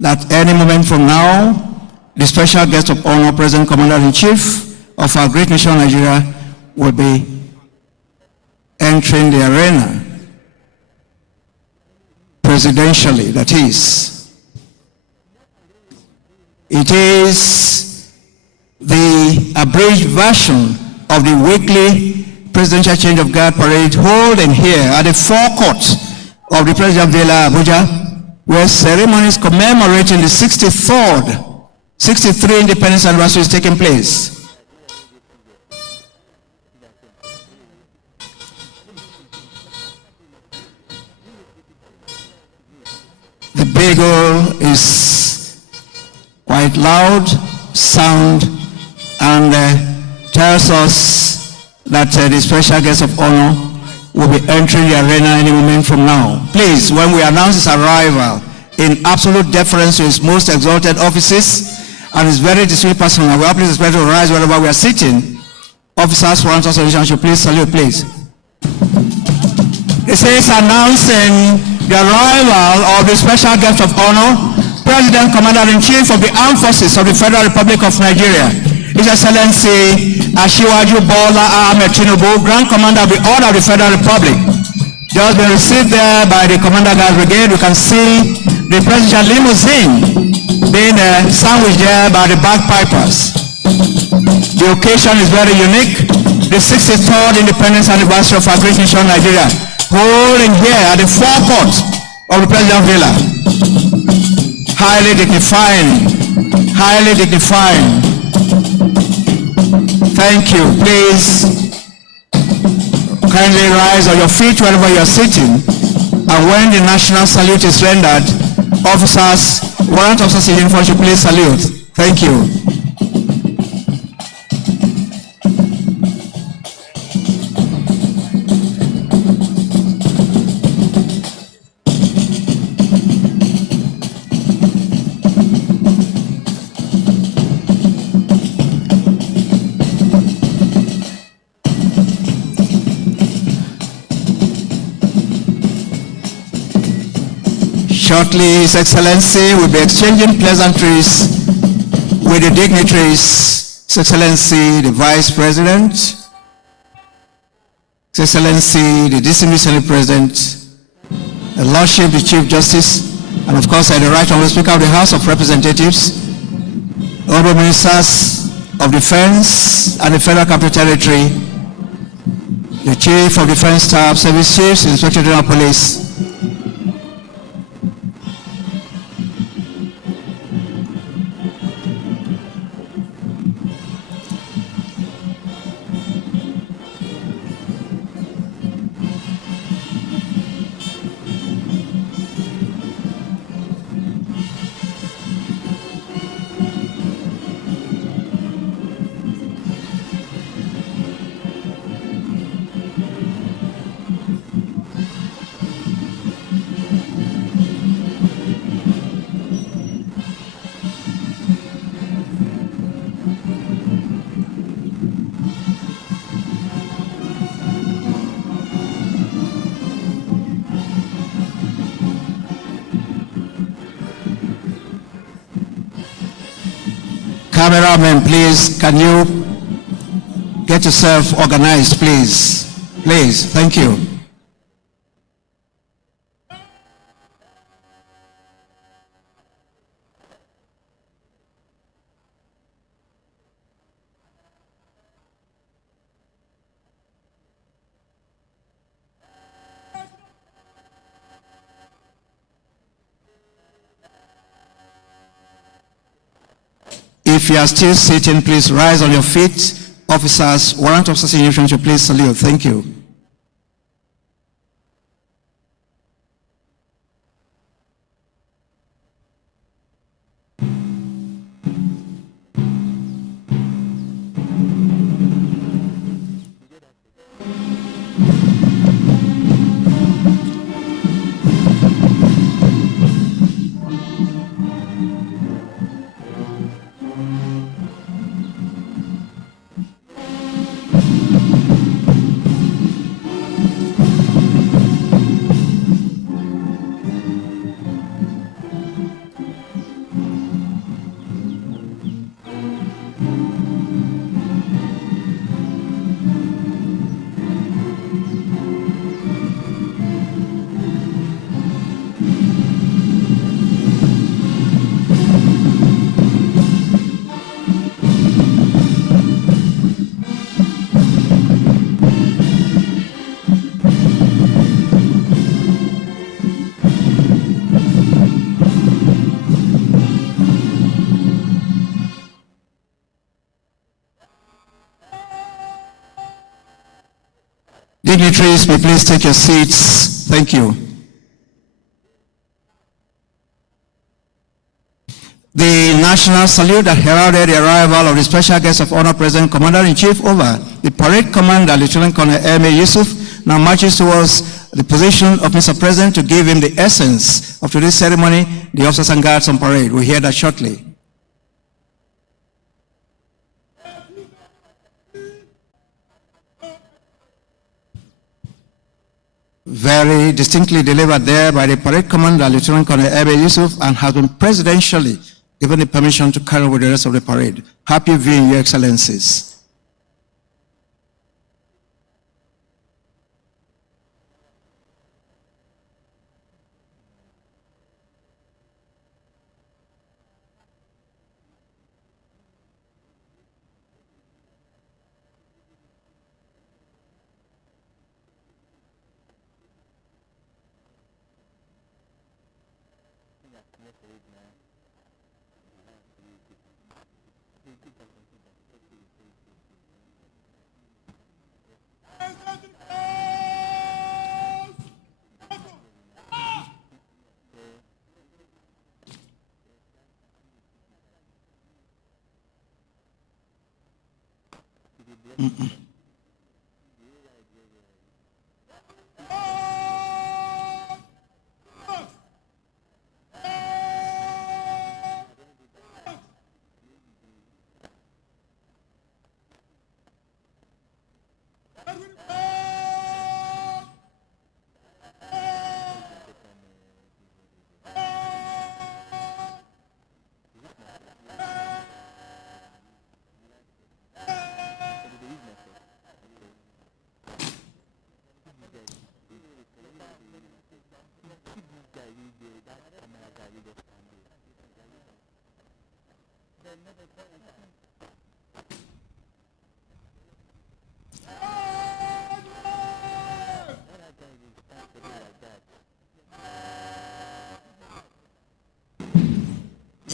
that any moment from now, the special guest of honor, President Commander-in-Chief of our great nation, Nigeria, will be entering the arena, presidentially, that is. It is the abridged version of the weekly presidential change of guard parade holding here at the forecourt of the President Villa, Abuja, where ceremonies commemorating the 63 independence anniversary is taking place. The bugle is quite loud, sound, and tells us that the special guest of honor will be entering the arena any moment from now. Please, when we announce his arrival, in absolute deference to his most exalted offices and his very distinguished person, we are please expect to rise wherever we are sitting. Officers, warrant of solution, should please salute, please. It says announcing the arrival of the special guest of honor, President Commander-in-Chief of the Armed Forces of the Federal Republic of Nigeria, His Excellency Asiwaju Bola Ahmed Tinubu, Grand Commander of the Order of the Federal Republic. Just been received there by the Commander Guard Brigade. You can see the presidential limousine being sandwiched there by the bagpipers. The occasion is very unique. The 63rd Independence Anniversary of our great nation, Nigeria, holding here at the forecourt of the President Villa. Highly dignifying, highly dignifying. Thank you. Please kindly rise on your feet wherever you are sitting, and when the national salute is rendered, officers, warrant officers in uniform should please salute. Thank you. Shortly, His Excellency will be exchanging pleasantries with the dignitaries. His Excellency, the Vice President, His Excellency, the distinguished Senate President, the Lordship, the Chief Justice, and of course, at the right honorable Speaker of the House of Representatives, Honorable Ministers of Defense and the Federal Capital Territory, the Chief of Defense Staff, Service Chiefs, Inspector General of Police, Cameraman, please, can you get yourself organized, please? Please, thank you. If you are still sitting, please rise on your feet. Officers, warrant officers in uniform should please salute. Thank you. Dignitaries, may please take your seats. Thank you. The national salute that heralded the arrival of the special guest of honor, President Commander-in-Chief over the parade commander, Lieutenant Colonel M.A. Yusuf, now marches towards the position of Mr. President to give him the essence of today's ceremony, the officers and guards on parade. We'll hear that shortly. Very distinctly delivered there by the parade commander, Lieutenant Colonel M.A. Yusuf, and has been presidentially given the permission to carry on with the rest of the parade. Happy viewing, Your Excellencies.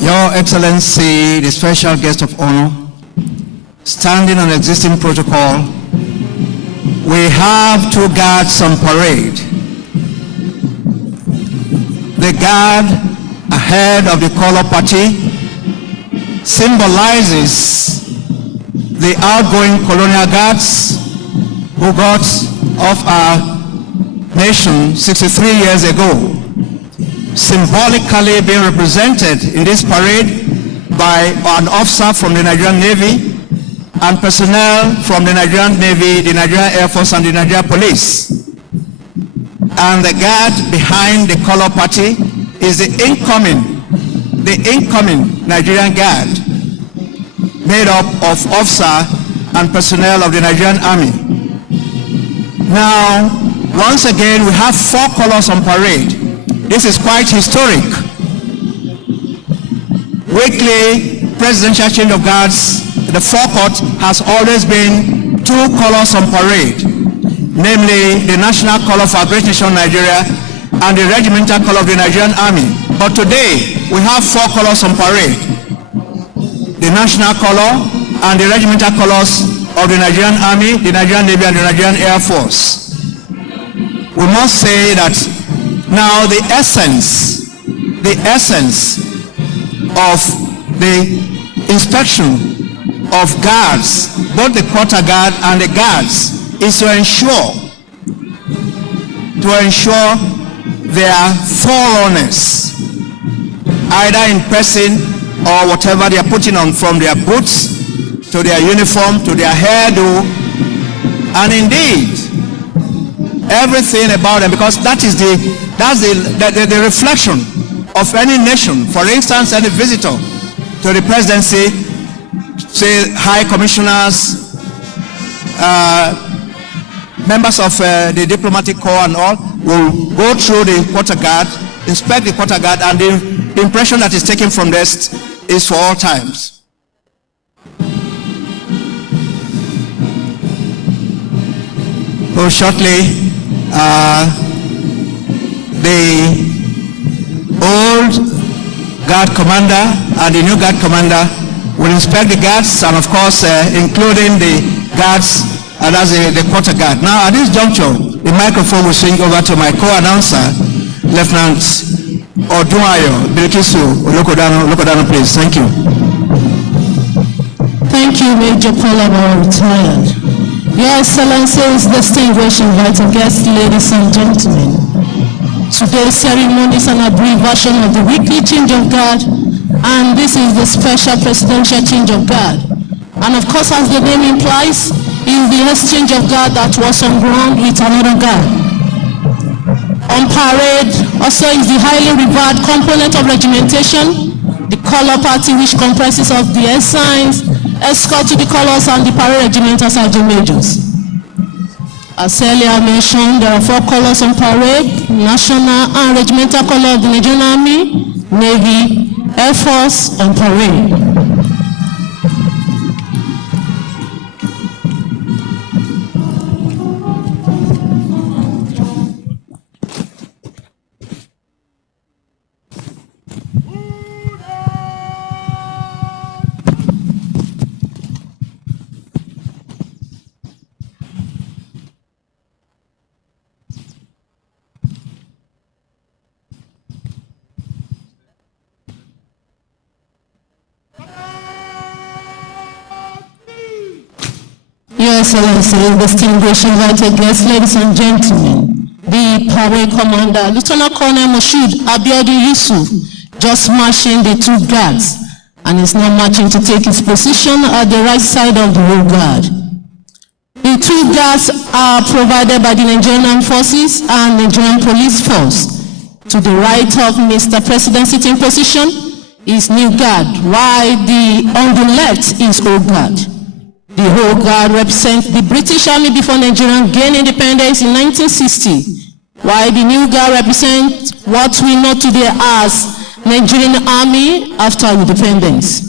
Your Excellency, the special guest of honor, standing on existing protocol, we have two guards on parade. The guard ahead of the color party symbolizes the outgoing colonial guards who got off our nation 63 years ago, symbolically being represented in this parade by an officer from the Nigerian Navy and personnel from the Nigerian Navy, the Nigerian Air Force, and the Nigerian Police. And the guard behind the color party is the incoming Nigerian Guard, made up of officer and personnel of the Nigerian Army. Now, once again, we have four colors on parade. This is quite historic. Weekly presidential change of guards, the forecourt has always been two colors on parade, namely the national color for our great nation Nigeria and the regimental color of the Nigerian Army. But today, we have four colors on parade: the national color and the regimental colors of the Nigerian Army, the Nigerian Navy, and the Nigerian Air Force. We must say that now the essence of the inspection of guards, both the quarter guard and the guards, is to ensure their thoroughness, either in person or whatever they are putting on, from their boots to their uniform to their hairdo, and indeed everything about them, because that's the reflection of any nation. For instance, any visitor to the presidency, say high commissioners, members of the diplomatic corps and all, will go through the quarter guard, inspect the quarter guard, and the impression that is taken from this is for all times. So shortly, the old guard commander and the new guard commander will inspect the guards, and of course including the guards and that's the quarter guard. Now, at this juncture, the microphone will swing over to my co-announcer, Lieutenant Odunayo Bilikisu Olokodano, please. Thank you. Thank you, Major Paul, retired. Your Excellencies, distinguished invited guests, ladies and gentlemen. Today's ceremony is an abridged version of the weekly change of guard, and this is the special presidential change of guard. And of course, as the name implies, is the exchange of guard that was on ground with another guard. On parade also is the highly revered component of regimentation, the color party, which comprises of the ensigns, escort to the colors, and the parade regimental sergeant majors. As earlier mentioned, there are 4 colors on parade: national and regimental color of the Nigerian Army, Navy, Air Force on parade. Your Excellency, distinguished invited guests, ladies and gentlemen, the parade commander, Lieutenant Colonel Moshood Abiodun Yusuf, just marching the 2 guards and is now marching to take his position at the right side of the road guard. The 2 guards are provided by the Nigerian Armed Forces and Nigerian Police Force. To the right of Mr. President sitting position is new guard, while on the left is old guard. The whole guard represents the British Army before Nigeria gained independence in 1960, while the new guard represents what we know today as Nigerian Army after independence.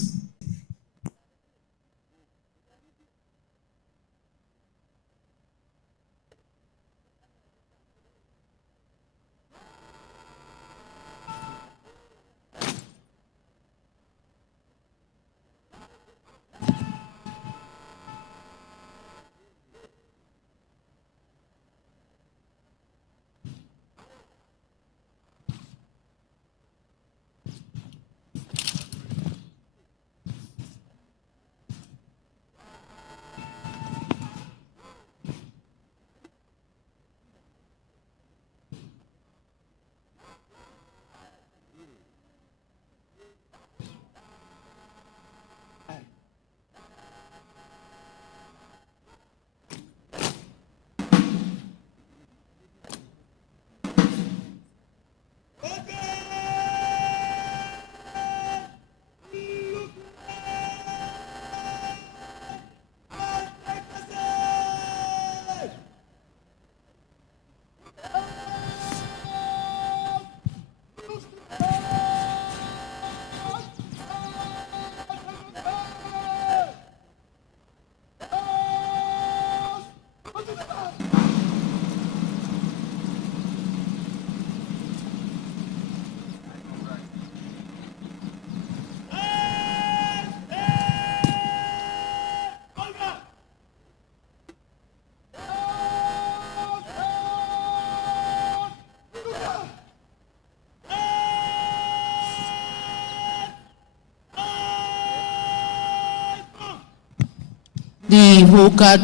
The whole guard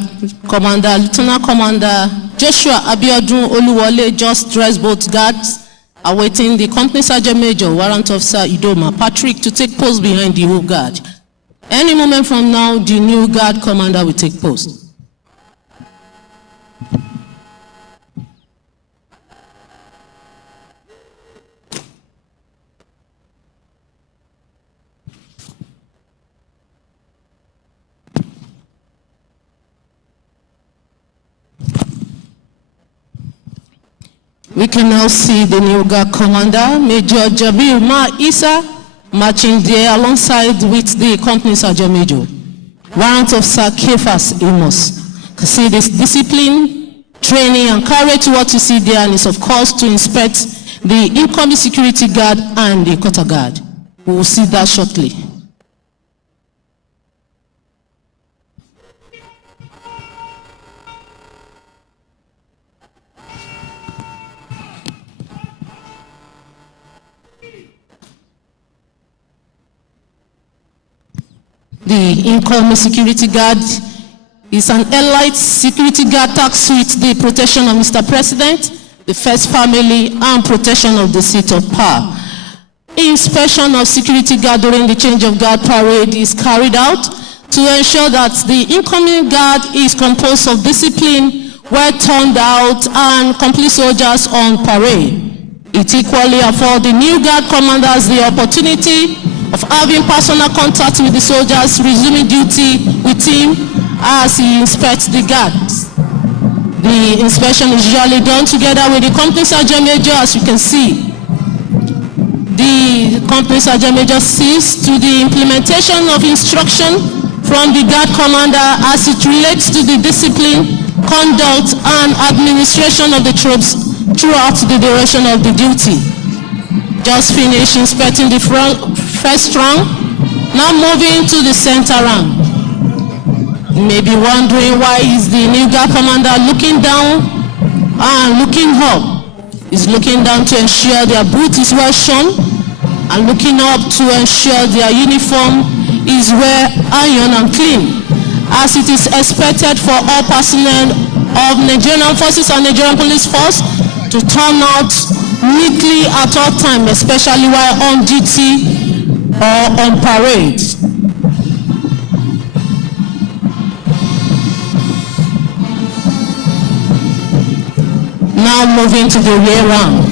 commander, Lieutenant Commander Joshua Abiodun Oluwole, just dressed both guards, awaiting the company sergeant major, Warrant Officer Idoma Patrick, to take post behind the whole guard. Any moment from now, the new guard commander will take post. We can now see the new guard commander, Major Jabir Ma Isa, marching there alongside with the company sergeant major, Warrant Officer Kefas Amos. You can see this discipline, training, and courage. What you see there is, of course, to inspect the incoming security guard and the quarter guard. We will see that shortly. The incoming security guard is an elite security guard tasked with the protection of Mr. President, the first family, and protection of the seat of power. Inspection of security guard during the change of guard parade is carried out to ensure that the incoming guard is composed of disciplined, well turned out, and complete soldiers on parade. It equally affords the new guard commanders the opportunity of having personal contact with the soldiers resuming duty with him as he inspects the guards. The inspection is usually done together with the company sergeant major, as you can see. The company sergeant major sees to the implementation of instruction from the guard commander as it relates to the discipline, conduct, and administration of the troops throughout the duration of the duty. Just finished inspecting the first round, now moving to the center round. You may be wondering why is the new guard commander looking down and looking up. He's looking down to ensure their boot is well shone and looking up to ensure their uniform is well ironed and clean, as it is expected for all personnel of Nigerian Forces and Nigerian Police Force to turn out neatly at all times, especially while on duty or on parade. Now moving to the rear round.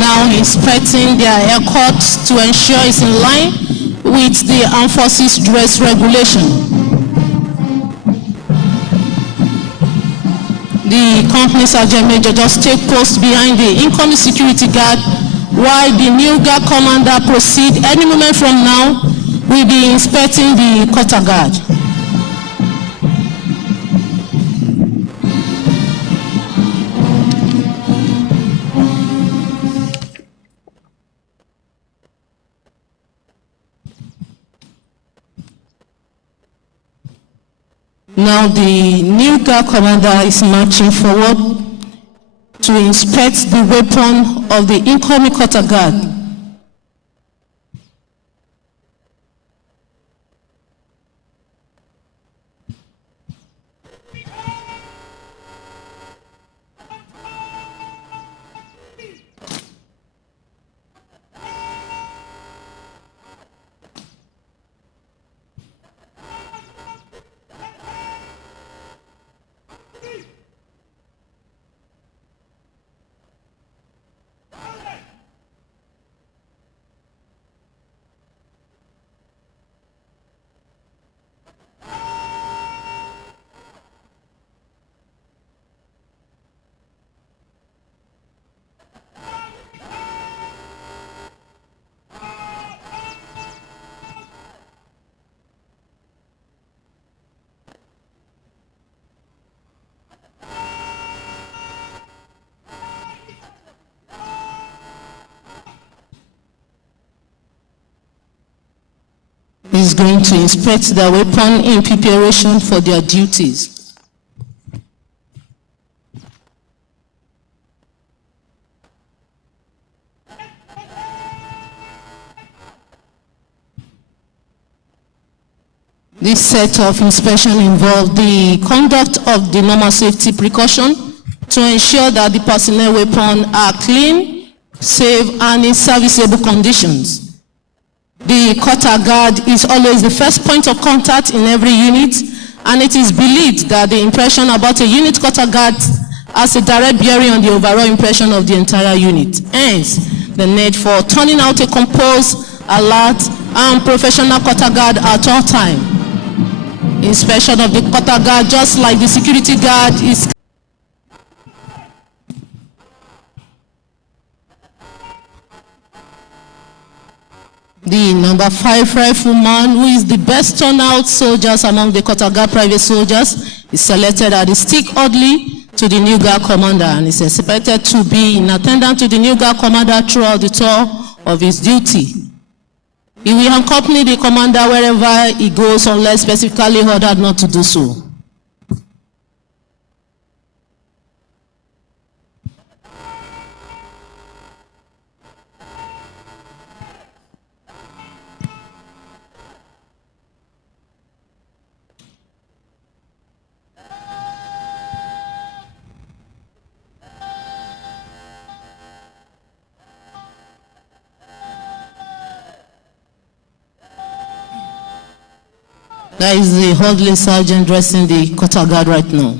Now inspecting their haircuts to ensure it's in line with the Armed Forces dress regulation. The company sergeant major just take post behind the incoming security guard while the new guard commander proceed. Any moment from now will be inspecting the quarter guard. Now the new guard commander is marching forward to inspect the weapon of the incoming quarter guard. Is going to inspect their weapon in preparation for their duties. This set of inspection involved the conduct of the normal safety precaution to ensure that the personnel weapons are clean, safe, and in serviceable conditions. The quarter guard is always the first point of contact in every unit, and it is believed that the impression about a unit quarter guard has a direct bearing on the overall impression of the entire unit. Hence, the need for turning out a composed, alert, and professional quarter guard at all times. Inspection of the quarter guard, just like the security guard, is The number 5 rifleman, who is the best turnout soldiers among the Kotaga private soldiers, is selected as the stick orderly to the new guard commander and is expected to be in attendance to the new guard commander throughout the tour of his duty. He will accompany the commander wherever he goes unless specifically ordered not to do so. That is the orderly sergeant dressing the quarter guard right now.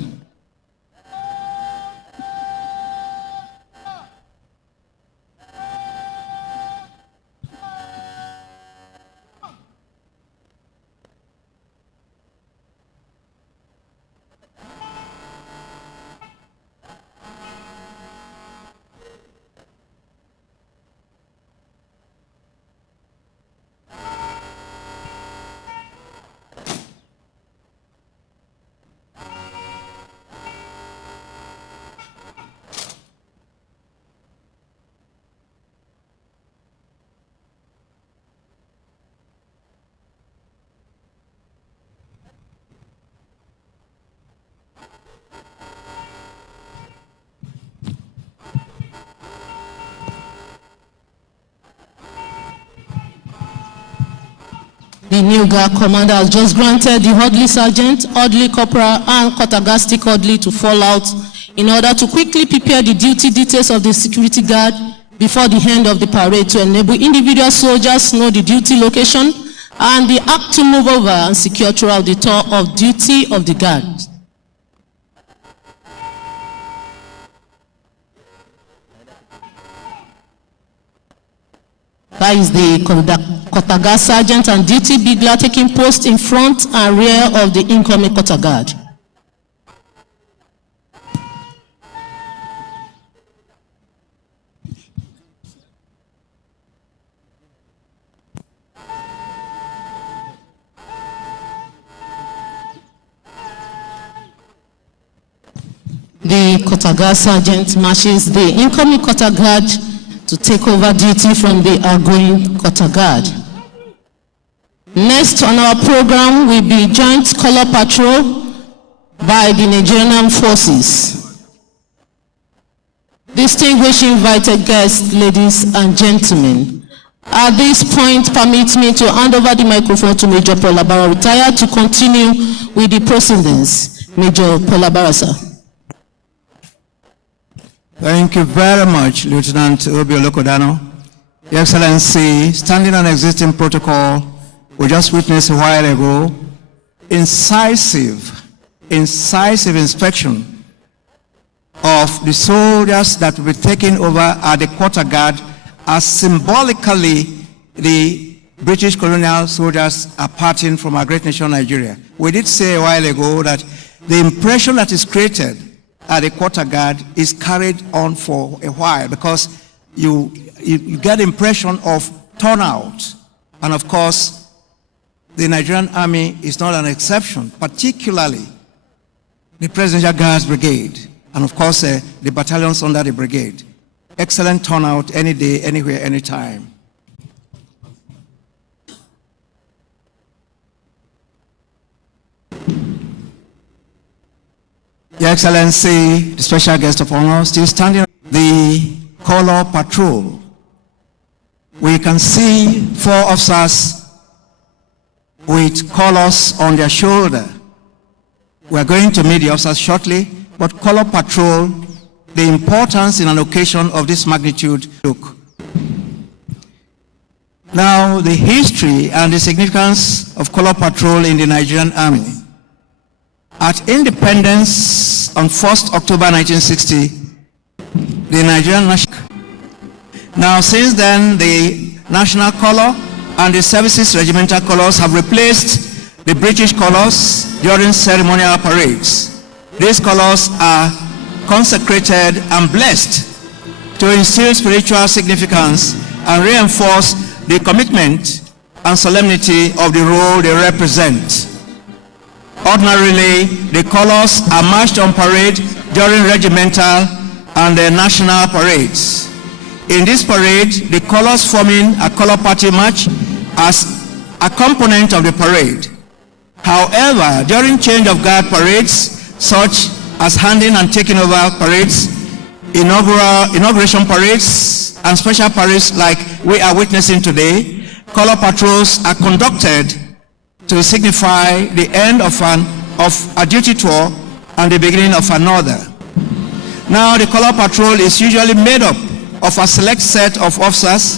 The new guard commander has just granted the orderly sergeant, orderly corporal, and Kotagastic orderly to fall out in order to quickly prepare the duty details of the security guard before the end of the parade to enable individual soldiers know the duty location and the act to move over and secure throughout the tour of duty of the guard. That is the Kotaga sergeant and duty bugler taking post in front and rear of the incoming Kotaga. The Kotaga sergeant marches the incoming Kotaga to take over duty from the outgoing Kotaga. Next on our program will be Joint Color Patrol by the Nigerian Armed Forces. Distinguished invited guests, ladies and gentlemen, at this point, permit me to hand over the microphone to Major Paul Abara, retired, to continue with the proceedings. Major Paul Abara, sir. Thank you very much, Lieutenant Obio Lokodano. Your Excellency, standing on existing protocol, we just witnessed a while ago, incisive inspection of the soldiers that will be taken over at the quarter guard as symbolically the British colonial soldiers are parting from our great nation, Nigeria. We did say a while ago that the impression that is created at the quarter guard is carried on for a while because you get the impression of turnout. And of course, the Nigerian Army is not an exception, particularly the Presidential Guards Brigade, and of course the battalions under the brigade. Excellent turnout any day, anywhere, anytime. Your Excellency, the special guest of honor, still standing. The color patrol. We can see 4 officers with colors on their shoulder. We are going to meet the officers shortly, but color patrol, the importance in an occasion of this magnitude. Look. Now, the history and the significance of color patrol in the Nigerian Army. At independence on 1st October 1960, the Nigerian national. Now, since then, the national color and the services regimental colors have replaced the British colors during ceremonial parades. These colors are consecrated and blessed to instill spiritual significance and reinforce the commitment and solemnity of the role they represent. Ordinarily, the colors are marched on parade during regimental and national parades. In this parade, the colors forming a color party march as a component of the parade. However, during change of guard parades, such as handing and taking over parades, inauguration parades, and special parades like we are witnessing today, color patrols are conducted to signify the end of a duty tour and the beginning of another. Now, the color patrol is usually made up of a select set of officers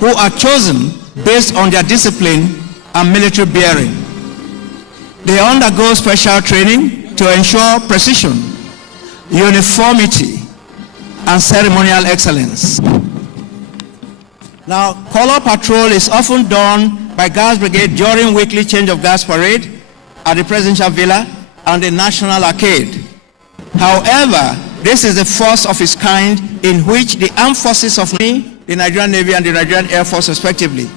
who are chosen based on their discipline and military bearing. They undergo special training to ensure precision, uniformity, and ceremonial excellence. Now, color patrol is often done by Guards Brigade during weekly change of guards parade at the Presidential Villa and the National Arcade. However, this is the first of its kind in which the armed forces of the Nigerian Navy and the Nigerian Air Force respectively.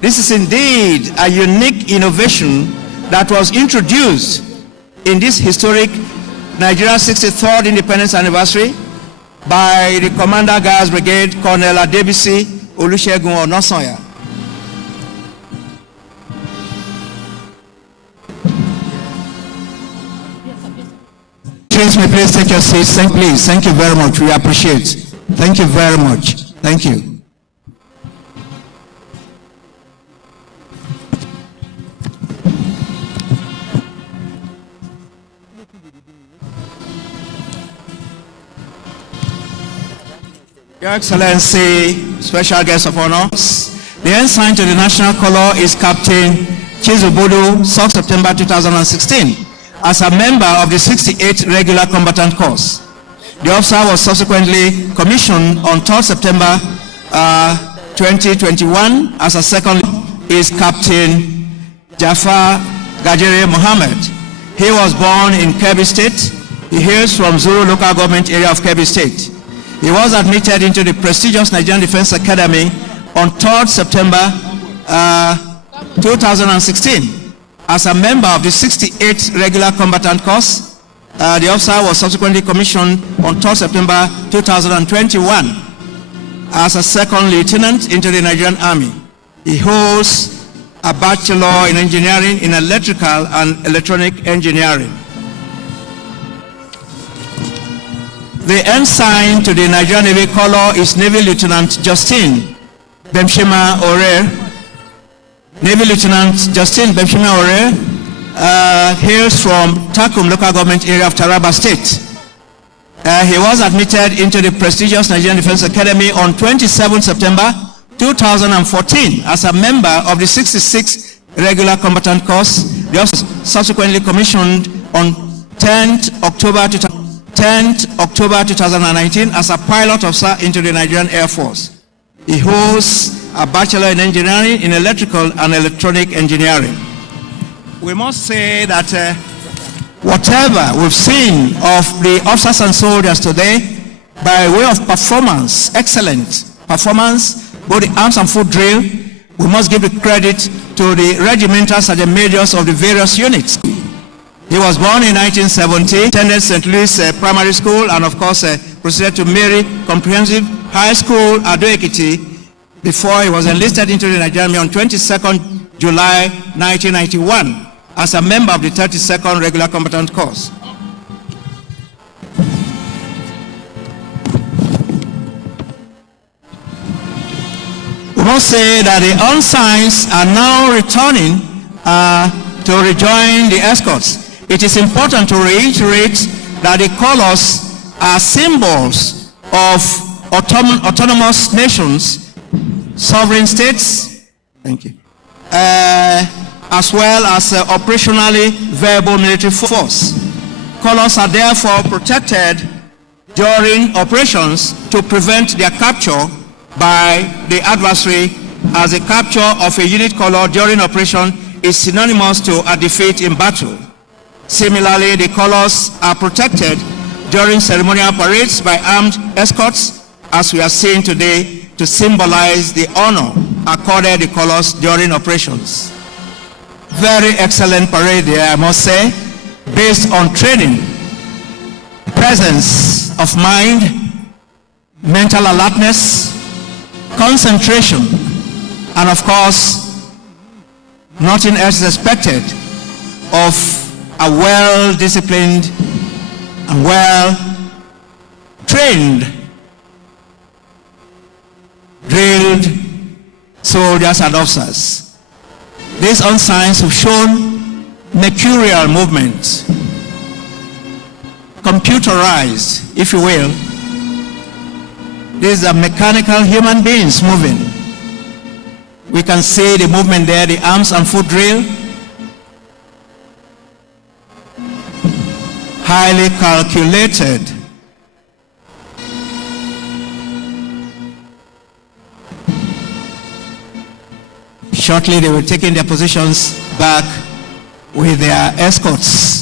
This is indeed a unique innovation that was introduced in this historic Nigeria's 63rd Independence Anniversary by the Commander Guards Brigade, Colonel Adebisi Olusegun Onosanya. Please take your seats. Thank you very much. We appreciate. Thank you very much. Thank you. Your Excellency, special guest of honor, the ensign to the national color is Captain Chizubodo, South September 2016. As a member of the 68th Regular Combatant Corps. The officer was subsequently commissioned on 3rd September 2021 as a second is Captain Jafar Gajere Mohammed. He was born in Kebbi State. He hails from Zuru local government area of Kebbi State. He was admitted into the prestigious Nigerian Defense Academy on 3rd September 2016. As a member of the 68th Regular Combatant Corps, the officer was subsequently commissioned on 3rd September 2021 as a second lieutenant into the Nigerian Army. He holds a bachelor in engineering in electrical and electronic engineering. The ensign to the Nigerian Navy color is Navy Lieutenant Justin Bemshema Ore. Navy Lieutenant Justin Bemshema Ore hails from Takum local government area of Taraba State. He was admitted into the prestigious Nigerian Defense Academy on 27 September 2014 as a member of the 66th Regular Combatant Corps. He was subsequently commissioned on 10th October 2019 as a pilot officer into the Nigerian Air Force. He holds a bachelor in engineering in electrical and electronic engineering. We must say that whatever we've seen of the officers and soldiers today, by way of performance, excellent performance, both the arms and foot drill, we must give the credit to the regimentals and the majors of the various units. He was born in 1970, attended St. Louis Primary School, and of course proceeded to Mary Comprehensive High School, Ado Ekiti, before he was enlisted into the Nigerian Army on 22nd July 1991 as a member of the 32nd Regular Combatant Corps. We must say that the ensigns are now returning to rejoin the escorts. It is important to reiterate that the colors are symbols of autonomous nations, sovereign states, thank you, as well as operationally viable military force. Colors are therefore protected during operations to prevent their capture by the adversary, as the capture of a unit color during operation is synonymous to a defeat in battle. Similarly, the colors are protected during ceremonial parades by armed escorts, as we are seeing today, to symbolize the honor accorded the colors during operations. Very excellent parade there, I must say, based on training, presence of mind, mental alertness, concentration, and of course, nothing else is expected of a well-disciplined and well-trained, drilled soldiers and officers. These ensigns have shown mercurial movement, computerized, if you will. These are mechanical human beings moving. We can see the movement there, the arms and foot drill. Highly calculated. Shortly they were taking their positions back with their escorts.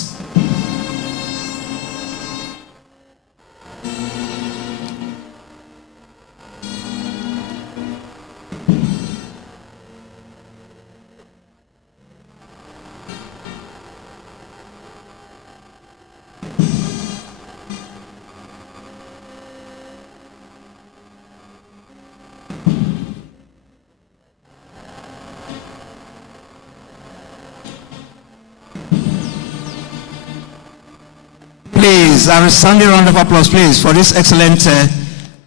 Please, a resounding round of applause, please, for this excellent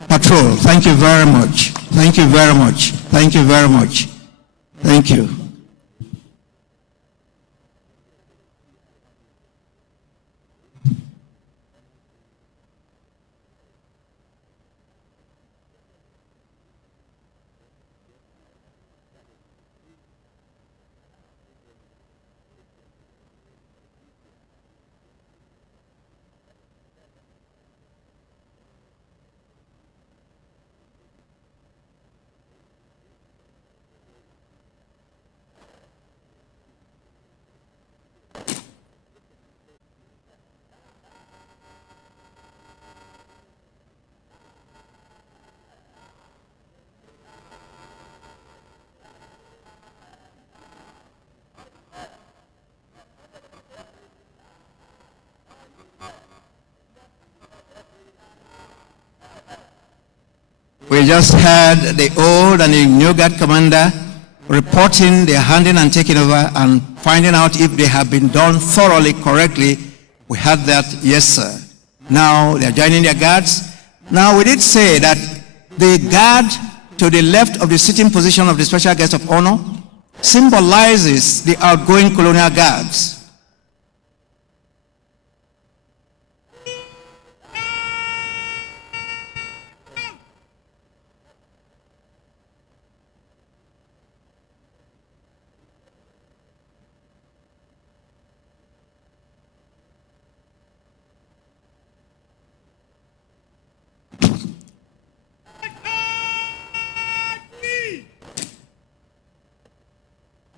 patrol. Thank you very much. Thank you very much. Thank you very much. Thank you. We just heard the old and the new guard commander reporting their handing and taking over and finding out if they have been done thoroughly, correctly. We had that, yes sir. Now they're joining their guards. Now we did say that the guard to the left of the sitting position of the special guest of honor symbolizes the outgoing colonial guards.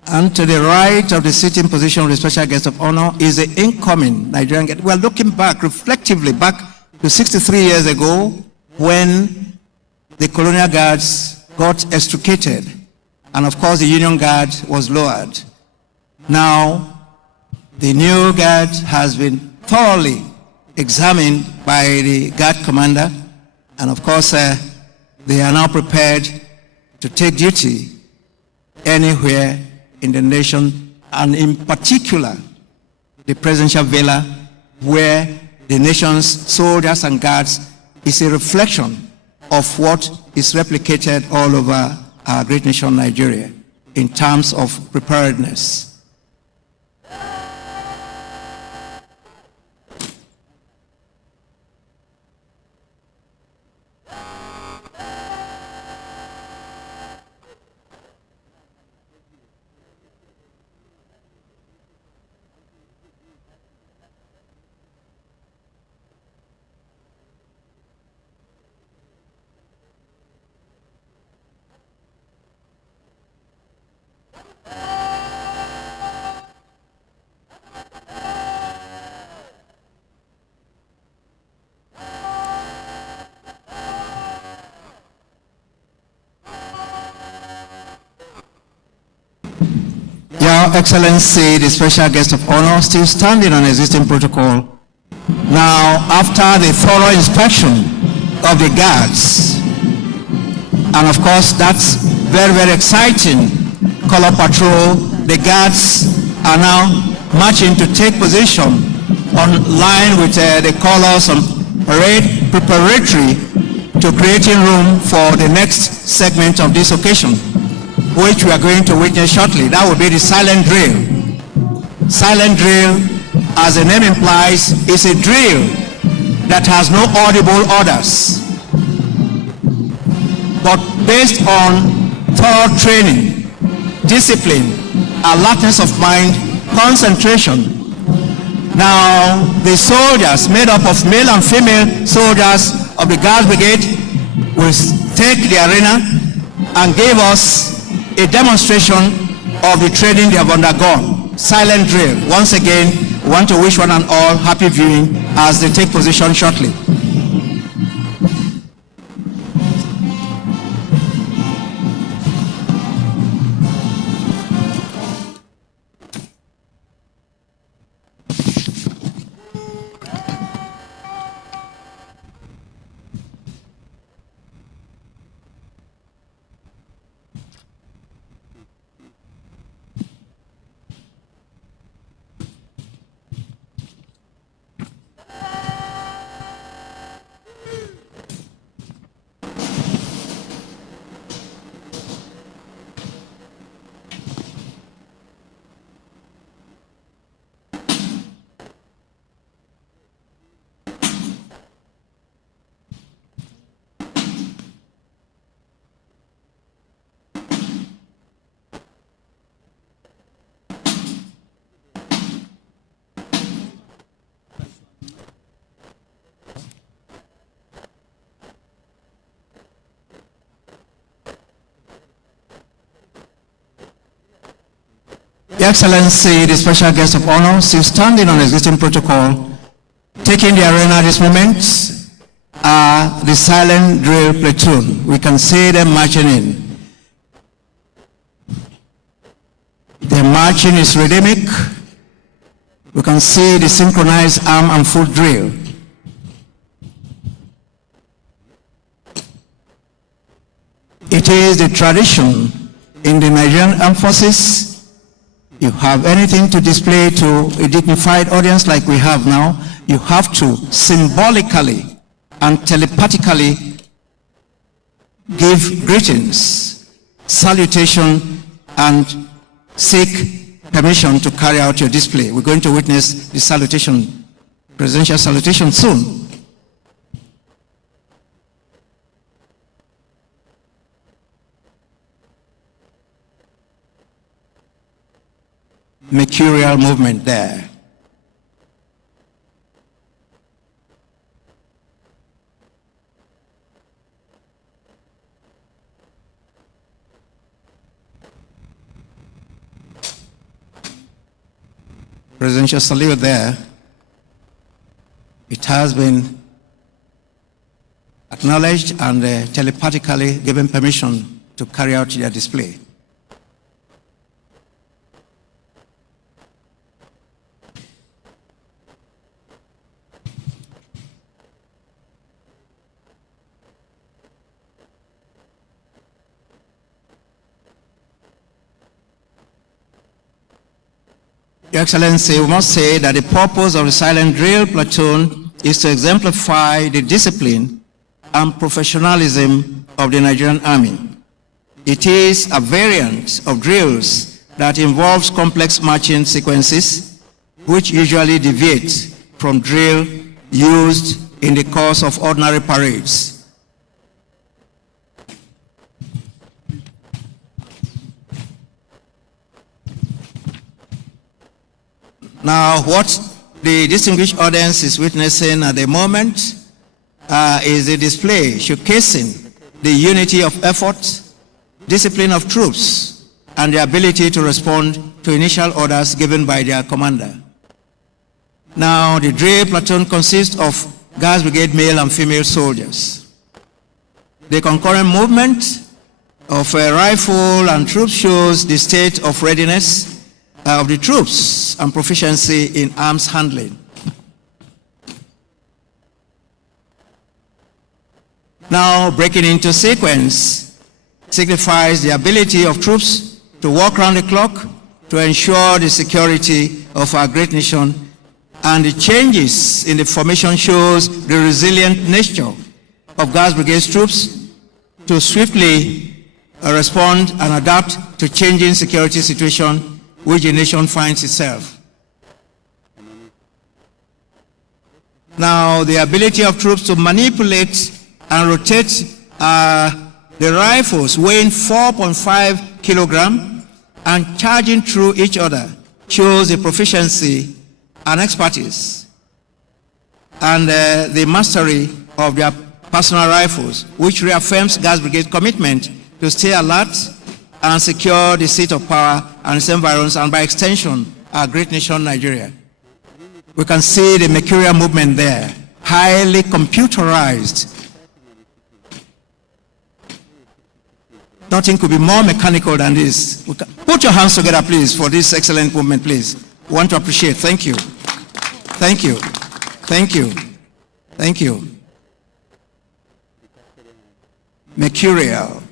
And to the right of the sitting position of the special guest of honor is the incoming Nigerian guest. We are looking back, reflectively, back to 63 years ago when the colonial guards got extricated. And of course, the Union Guard was lowered. Now, the new guard has been thoroughly examined by the guard commander. And of course, they are now prepared to take duty anywhere in the nation, and in particular, the presidential villa, where the nation's soldiers and guards is a reflection of what is replicated all over our great nation, Nigeria, in terms of preparedness. Now, Excellency, the special guest of honor, still standing on existing protocol. Now, after the thorough inspection of the guards, and of course, that's very, very exciting, color patrol, the guards are now marching to take position on line with the colors on parade preparatory to creating room for the next segment of this occasion, which we are going to witness shortly. That will be the silent drill. Silent drill, as the name implies, is a drill that has no audible orders, but based on thorough training, discipline, alertness of mind, concentration. Now, the soldiers, made up of male and female soldiers of the Guards Brigade, will take the arena and give us a demonstration of the training they have undergone. Silent drill. Once again, we want to wish one and all happy viewing as they take position shortly. Your Excellency, the special guest of honor, still standing on existing protocol, taking the arena at this moment, are the silent drill platoon. We can see them marching in. Their marching is rhythmic. We can see the synchronized arm and foot drill. It is the tradition in the Nigerian Armed Forces. You have anything to display to a dignified audience like we have now, you have to symbolically and telepathically give greetings, salutation, and seek permission to carry out your display. We're going to witness the salutation, presidential salutation soon. Mercurial movement there. Presidential salute there. It has been acknowledged and telepathically given permission to carry out their display. Your Excellency, we must say that the purpose of the silent drill platoon is to exemplify the discipline and professionalism of the Nigerian Army. It is a variant of drills that involves complex marching sequences, which usually deviate from drill used in the course of ordinary parades. Now, what the distinguished audience is witnessing at the moment is a display showcasing the unity of effort, discipline of troops, and the ability to respond to initial orders given by their commander. Now, the drill platoon consists of Guards Brigade male and female soldiers. The concurrent movement of a rifle and troops shows the state of readiness of the troops and proficiency in arms handling. Now, breaking into sequence signifies the ability of troops to work round the clock to ensure the security of our great nation, and the changes in the formation shows the resilient nature of Guards Brigade troops to swiftly respond and adapt to changing security situation which the nation finds itself. Now, the ability of troops to manipulate and rotate the rifles weighing 4.5 kilograms and charging through each other shows the proficiency and expertise and the mastery of their personal rifles, which reaffirms Guards Brigade's commitment to stay alert and secure the seat of power and its environs, and by extension, our great nation, Nigeria. We can see the mercurial movement there, highly computerized. Nothing could be more mechanical than this. Put your hands together, please, for this excellent movement, please. We want to appreciate. Thank you. Thank you. Thank you. Thank you. Mercurial.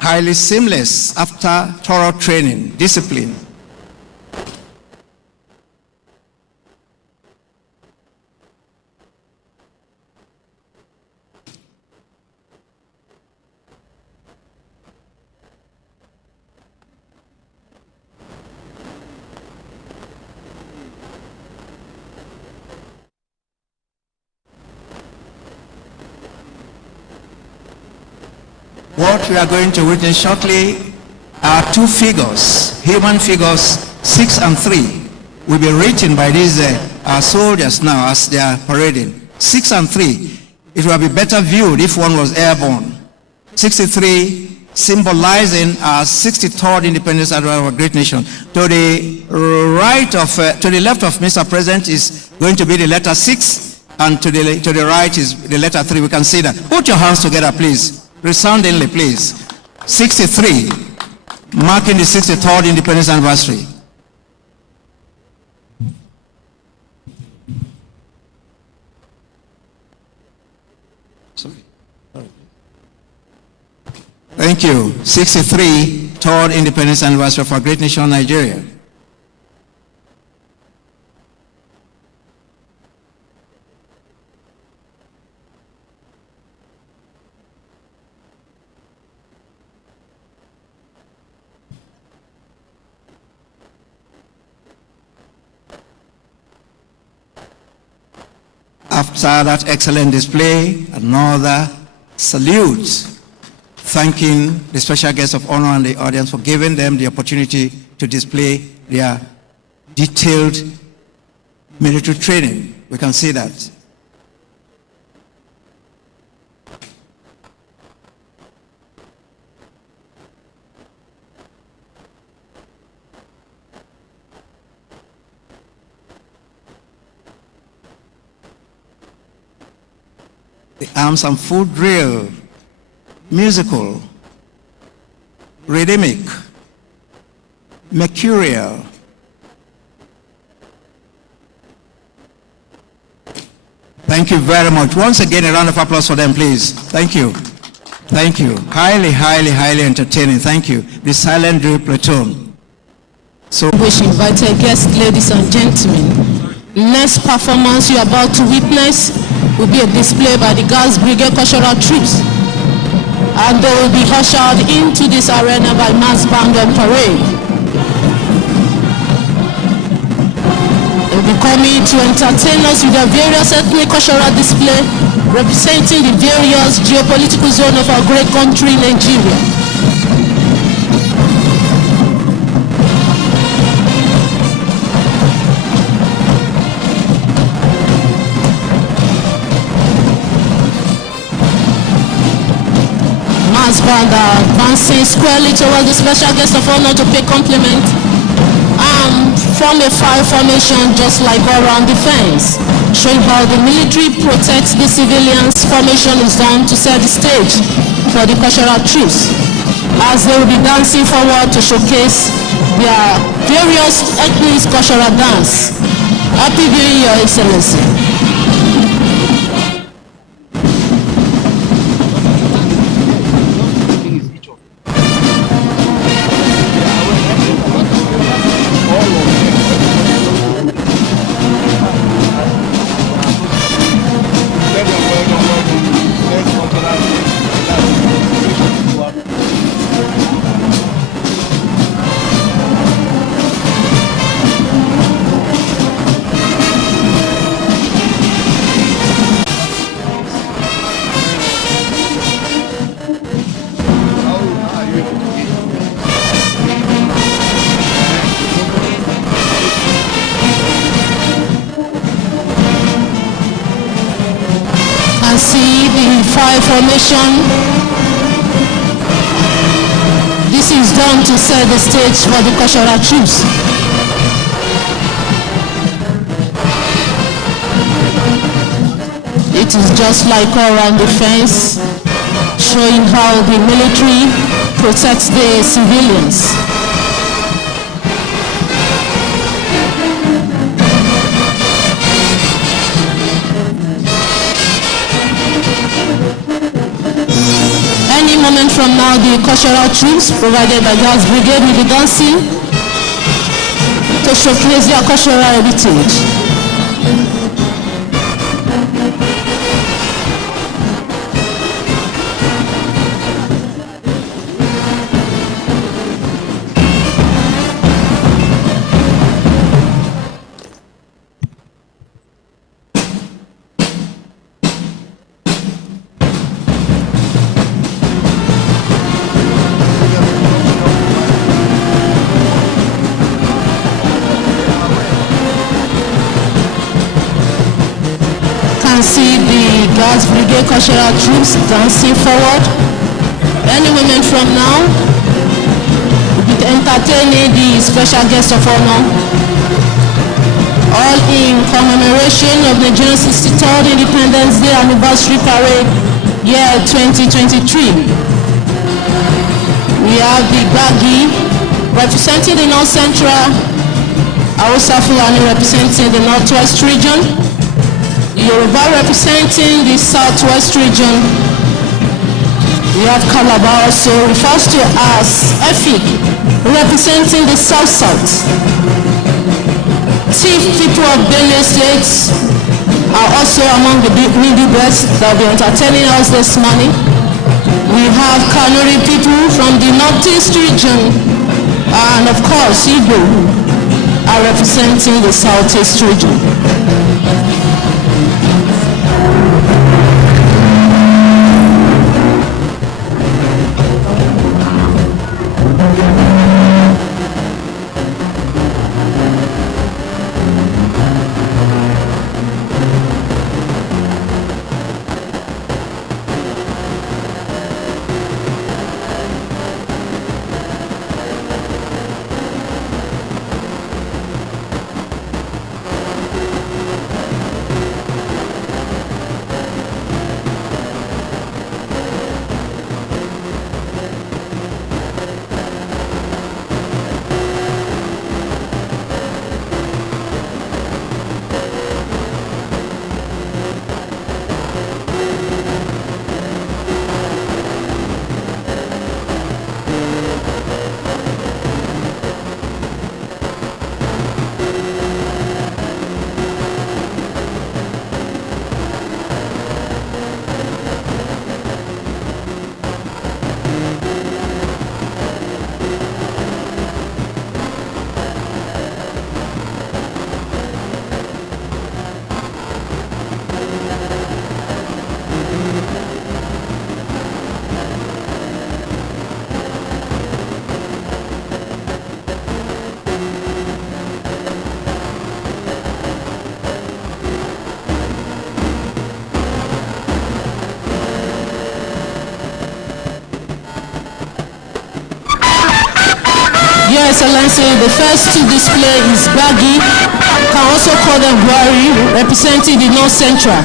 Highly seamless after thorough training, discipline. What we are going to witness shortly are two figures, human figures, 6 and 3, will be written by these our soldiers now as they are parading. 6 and 3, it will be better viewed if one was airborne. 63 symbolizing our 63rd independence of our great nation. To the right of, to the left of Mr. President is going to be the letter 6, and to the right is the letter 3. We can see that. Put your hands together, please. Resoundingly, please. 63, marking the 63rd independence anniversary. Sorry. Thank you. 63, third independence anniversary of our great nation, Nigeria. After that excellent display, another salute, thanking the special guests of honor and the audience for giving them the opportunity to display their detailed military training. We can see that. The arms and foot drill, musical, rhythmic, mercurial. Thank you very much. Once again, a round of applause for them, please. Thank you. Thank you. Highly, highly, highly entertaining. Thank you. The silent drill platoon. So, Wish invited guests, ladies and gentlemen. Next performance you're about to witness will be a display by the Guards Brigade cultural troops, and they will be ushered into this arena by mass band and parade. They will be coming to entertain us with their various ethnic cultural display representing the various geopolitical zone of our great country, Nigeria. Band advancing squarely towards the special guest of honor to pay compliment. form a fire formation just like all-round defense, showing how the military protects the civilians. Formation is done to set the stage for the cultural troops, as they will be dancing forward to showcase their various ethnic cultural dance. Happy viewing, Your Excellency. See the fire formation. This is done to set the stage for the cultural troops. It is just like all-round defense, showing how the military protects the civilians. Any moment from now, the cultural troops provided by Guards Brigade will be dancing to showcase their cultural heritage. See the Guards Brigade cultural troops dancing forward. Any moment from now, we'll be entertaining the special guest of honor, all in commemoration of the Nigerian 63rd Independence Day Anniversary Parade, year 2023. We have the Gbagi representing the North Central, Hausa Fulani representing the Northwest region, Yoruba representing the Southwest region. We have Calabar also refers to as Efik representing the South-South. Chief people of Benue State are also among the needy birds that will be entertaining us this morning. We have Kanuri people from the Northeast region, and of course Igbo are representing the Southeast region. Your Excellency, the first to display is Baggy, can also call them Buhari, representing the North Central.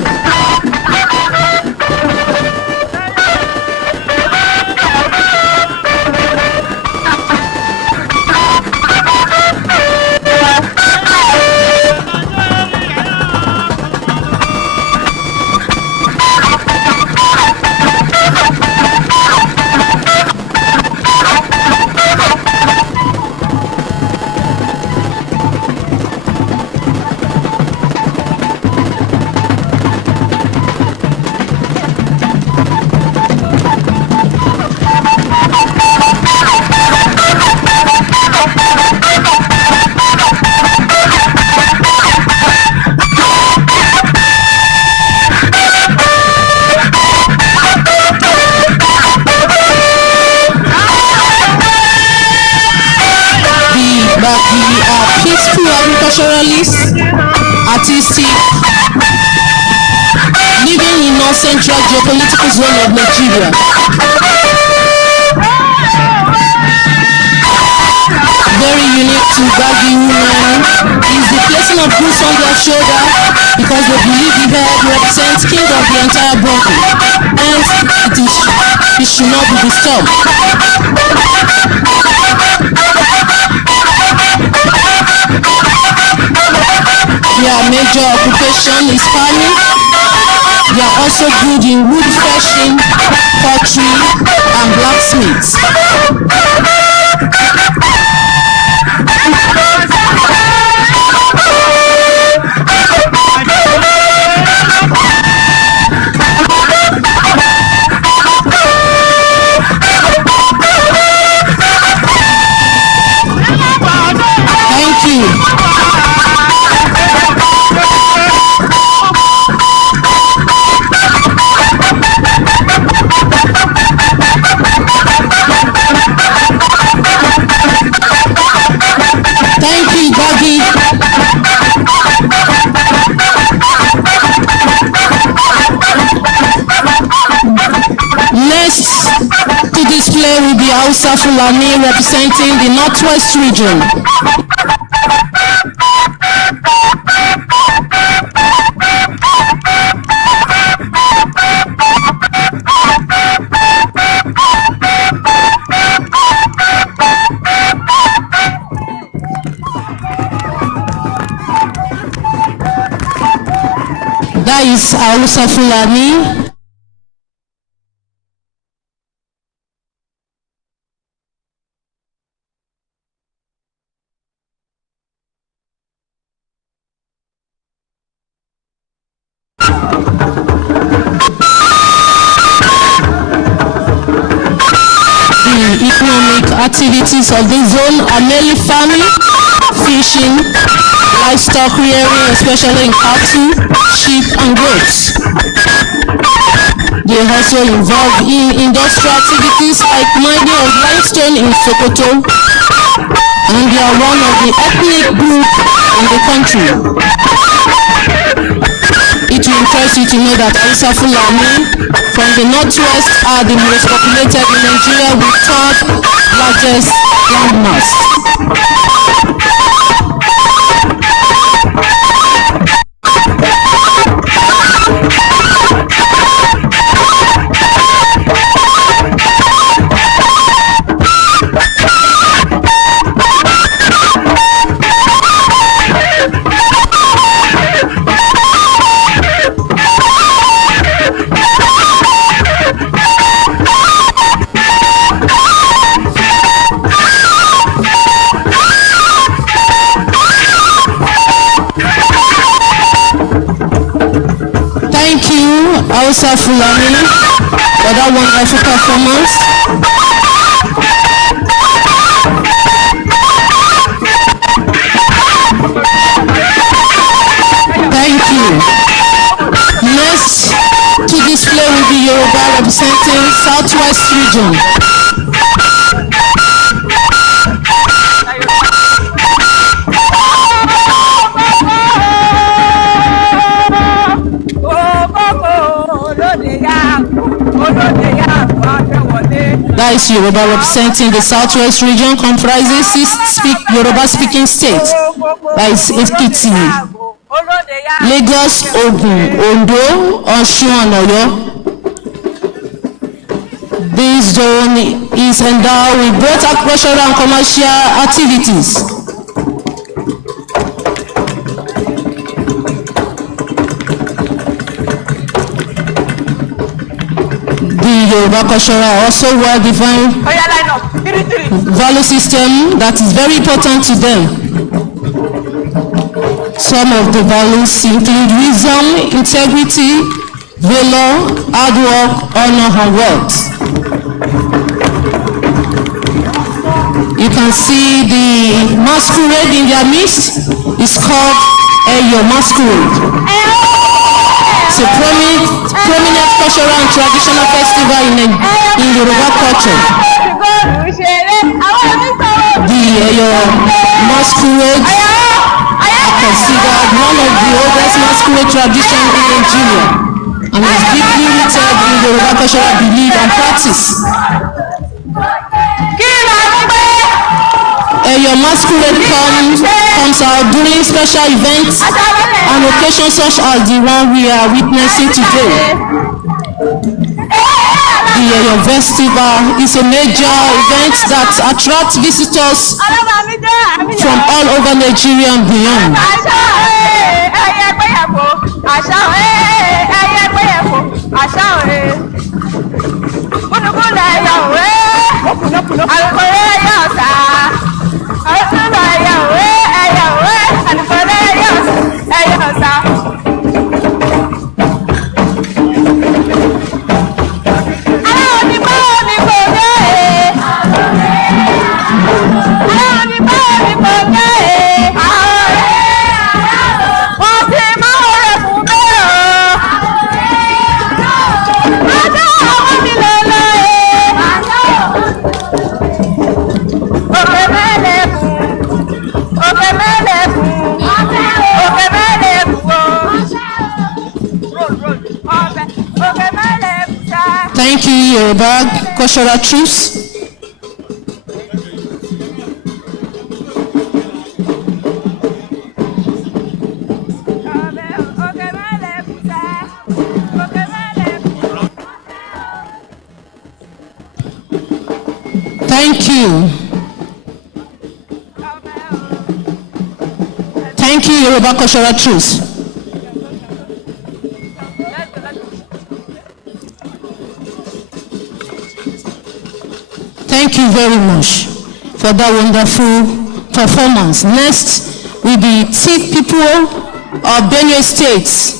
Peaceful agriculturalists, artistic, living in North Central geopolitical zone of Nigeria. Very unique to Baggy women is the placing of goods on their shoulder because they believe the head represents king of the entire body. Hence, it should not be disturbed. Their major occupation is farming. They are also good in wood fashioning, pottery, and blacksmiths. Thank you. Thank you, Baggy. Next to display will be Hausa Fulani representing the Northwest region. That is Hausa Fulani. The economic activities of this zone are mainly farming, fishing, livestock rearing, especially in cattle, sheep, and goats. They are also involved in industrial activities like mining of limestone in Sokoto, and they are one of the ethnic groups in the country. It will interest you to know that Hausa Fulani from the Northwest are the most populated in Nigeria with third largest landmass. Thank you, Hausa Fulani, for that wonderful performance. Thank you. Next to display will be Yoruba representing Southwest region. That is Yoruba representing the Southwest region, comprises 6 Yoruba-speaking states. That is Ekiti, Lagos, Ogun, Ondo, Osun, and Oyo. This zone is endowed with both agricultural and commercial activities. The Yoruba culture are also well-defined value system that is very important to them. Some of the values include wisdom, integrity, valor, hard work, honor, and wealth. You can see the masquerade in their midst is called Eyo Masquerade. It's a prominent cultural and traditional festival in Yoruba culture. The Eyo Masquerade are considered one of the oldest masquerade traditions in Nigeria and is deeply rooted in Yoruba cultural belief and practice. Your masquerade comes out during special events and occasions such as the one we are witnessing today. The festival is a major event that attracts visitors from all over Nigeria and beyond. Thank you, Yoruba cultural truths. Thank you. Thank you, Yoruba cultural truths. Thank you very much for that wonderful performance. Next will be Tiv people of Benue State.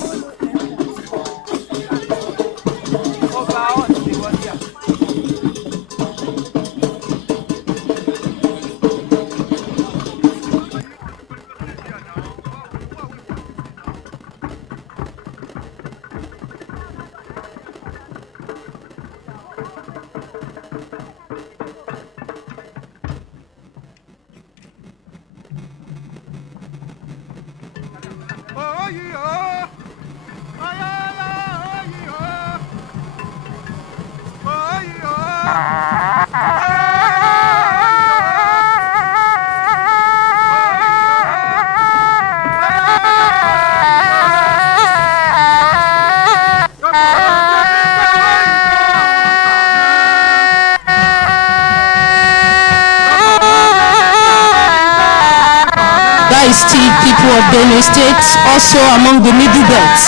Tiv people of Benue State, also among the middle belt.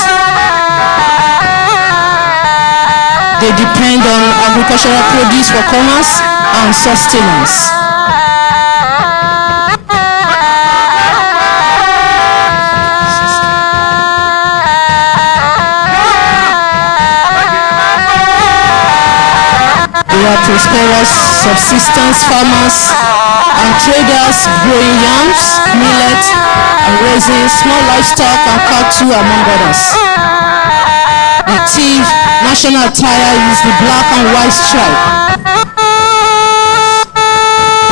They depend on agricultural produce for commerce and sustenance. They are prosperous subsistence farmers and traders growing yams, millet, and raising small livestock and cattle, among others. The Tiv national attire is the black and white stripe,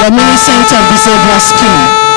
reminiscent of the zebra skin.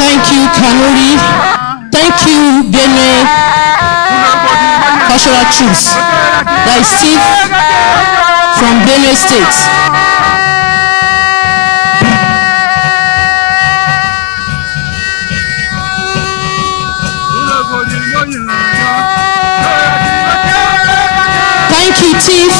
Thank you, Kanuri. Thank you, Benue Cultural Troops. That is Steve from Benue State. Thank you, Chief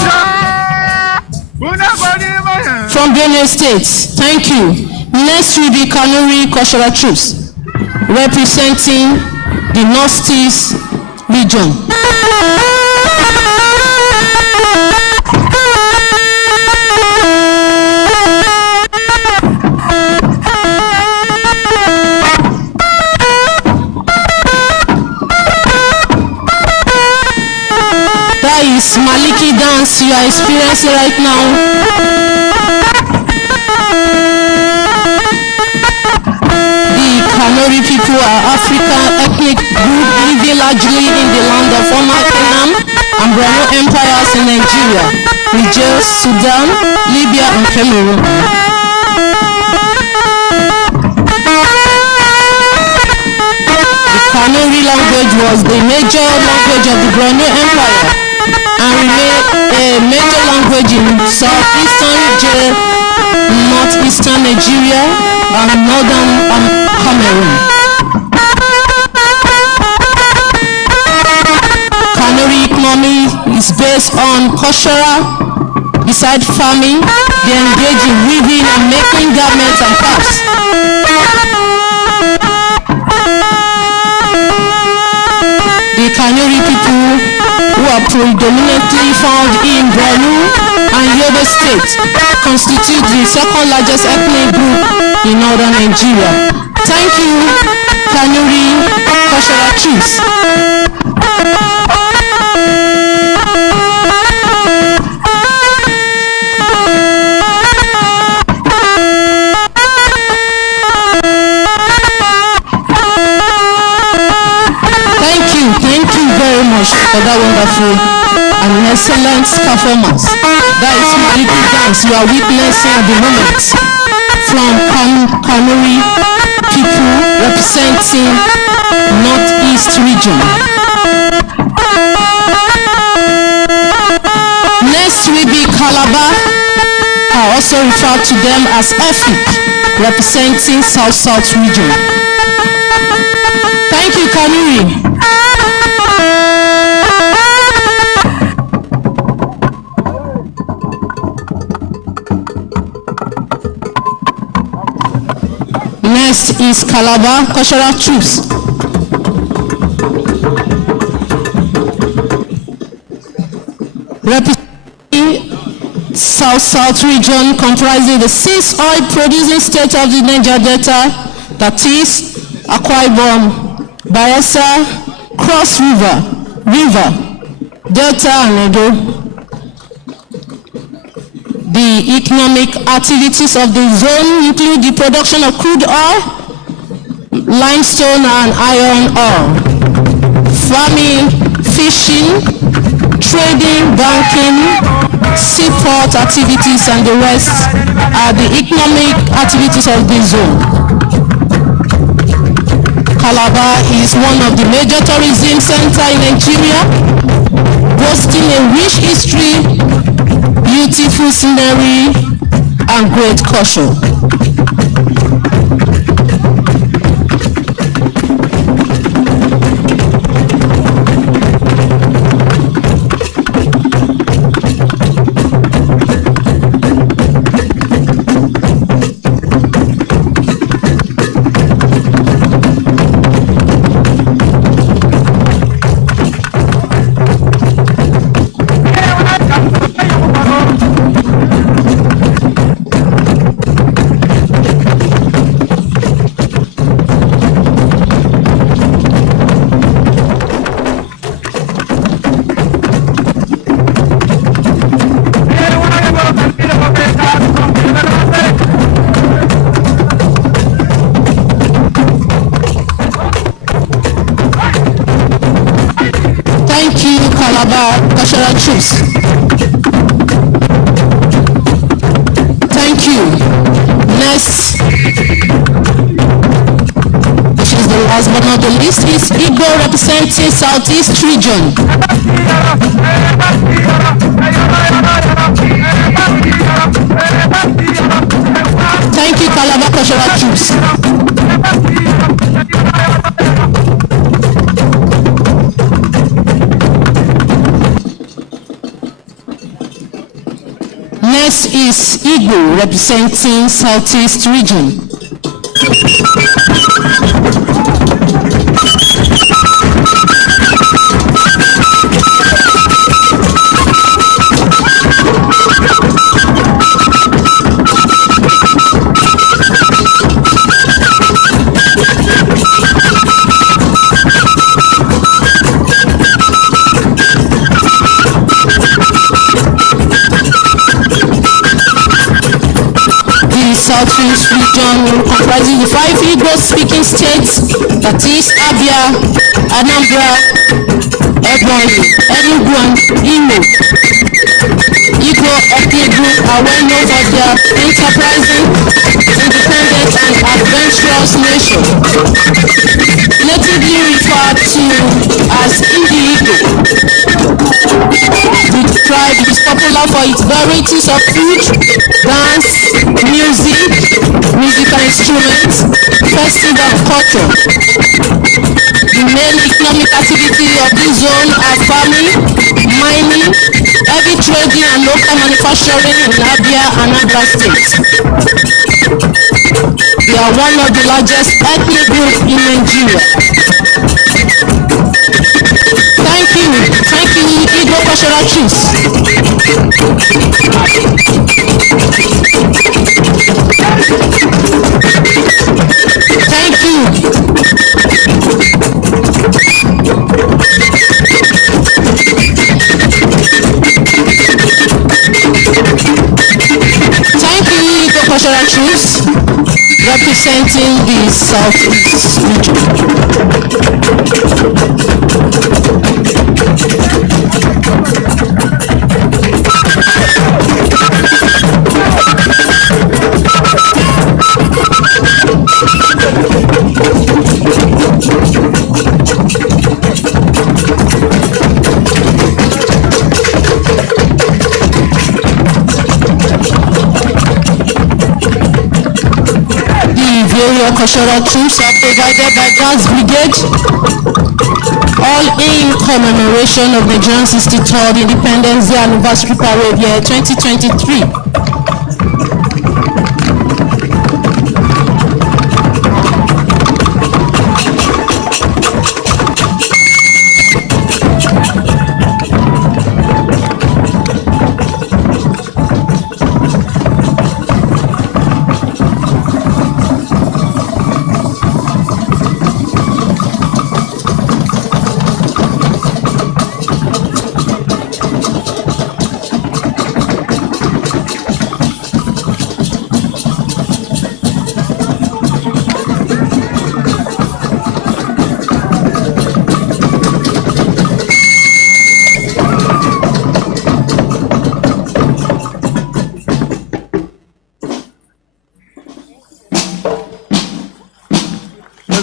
from Benue State. Thank you. Next will be Kanuri Cultural Troops, representing the Northeast region. That is Maliki dance you are experiencing right now. Kanuri people are African ethnic group living largely in the land of former Kenam and Borno empires in Nigeria, Niger, Sudan, Libya, and Cameroon. The Kanuri language was the major language of the Borno Empire and remained a major language in southeastern northeastern Nigeria and northern Cameroon. Kanuri economy is based on cultural. Besides farming, they engage in weaving and making garments and crafts. The Kanuri people, who are predominantly found in Borno and Yobe State, constitute the second largest ethnic group in northern Nigeria. Thank you, Kanuri Cultural Troops. Thank you very much for that wonderful and excellent performance. That is Maliki dance you are witnessing at the moment from Kanuri people representing Northeast region. Next will be Calabar. I also refer to them as Efik, representing South region. Thank you, Kanuri. Next is Calabar Cultural Troops. Representing South region, comprising the 6 oil producing states of the Niger Delta, that is Akwa Ibom, Bayelsa, Cross River, Delta and Edo. The economic activities of the zone include the production of crude oil, limestone and iron ore, farming, fishing, trading, banking, seaport activities, and the rest are the economic activities of the zone. Calabar is one of the major tourism centers in Nigeria, boasting a rich history, beautiful scenery, and great culture. Thank you, Calabar Cultural Chiefs. Thank you. Next, which is the last but not the least, is Igbo representing Southeast region. Thank you, Calabar Cultural Chiefs. Next is Igbo representing Southeast region. Southeast region comprising the 5 Igbo-speaking states, that is Abia, Anambra, Ebonyi, Enugu, and Imo. Igbo ethnic group are well known for their enterprising, independent, and adventurous nature, natively referred to as Igbo. The tribe is popular for its varieties of food, dance, musical instruments, festival culture. The main economic activity of this zone are farming, mining, heavy trading, and local manufacturing in Abia and Anambra states. They are one of the largest ethnic groups in Nigeria. Thank you, Igbo Cultural Chiefs. Thank you. Thank you, Igbo Cultural Chiefs, representing the Southeast region. Cultural troops are provided by Guards Brigade, all in commemoration of Nigeria's 63rd Independence Day Anniversary Parade year 2023.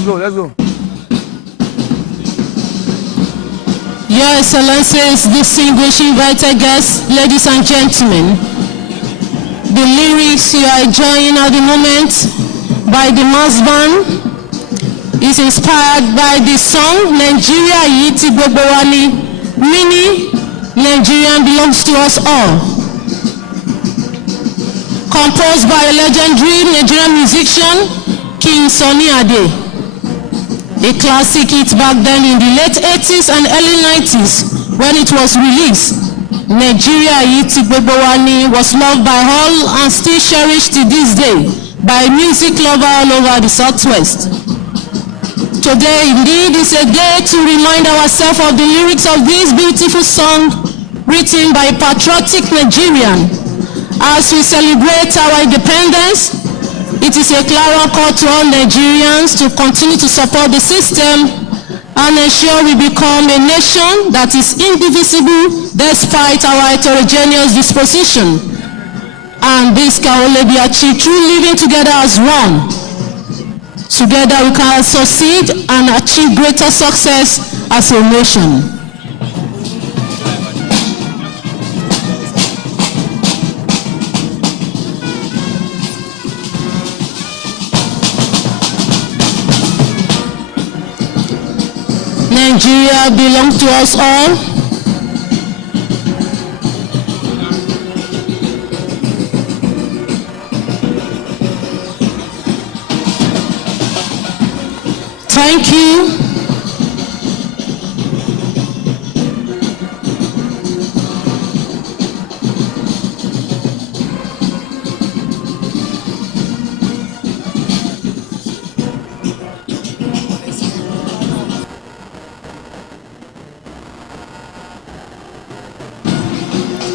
Let's go. Your Excellencies, distinguished invited guests, ladies and gentlemen, the lyrics you are enjoying at the moment by the mass band is inspired by the song Nigeria Yiti Gbogbo, meaning Nigeria belongs to us all. Composed by a legendary Nigerian musician, King Sunny Ade. A classic hit back then in the late 80s and early 90s when it was released. Nigeria Yiti Gbogbo was loved by all and still cherished to this day by music lovers all over the Southwest. Today indeed is a day to remind ourselves of the lyrics of this beautiful song written by a patriotic Nigerian. As we celebrate our independence, it is a clear call to all Nigerians to continue to support the system and ensure we become a nation that is indivisible despite our heterogeneous disposition. And this can only be achieved through living together as one. Together we can succeed and achieve greater success as a nation. Nigeria belongs to us all. Thank you.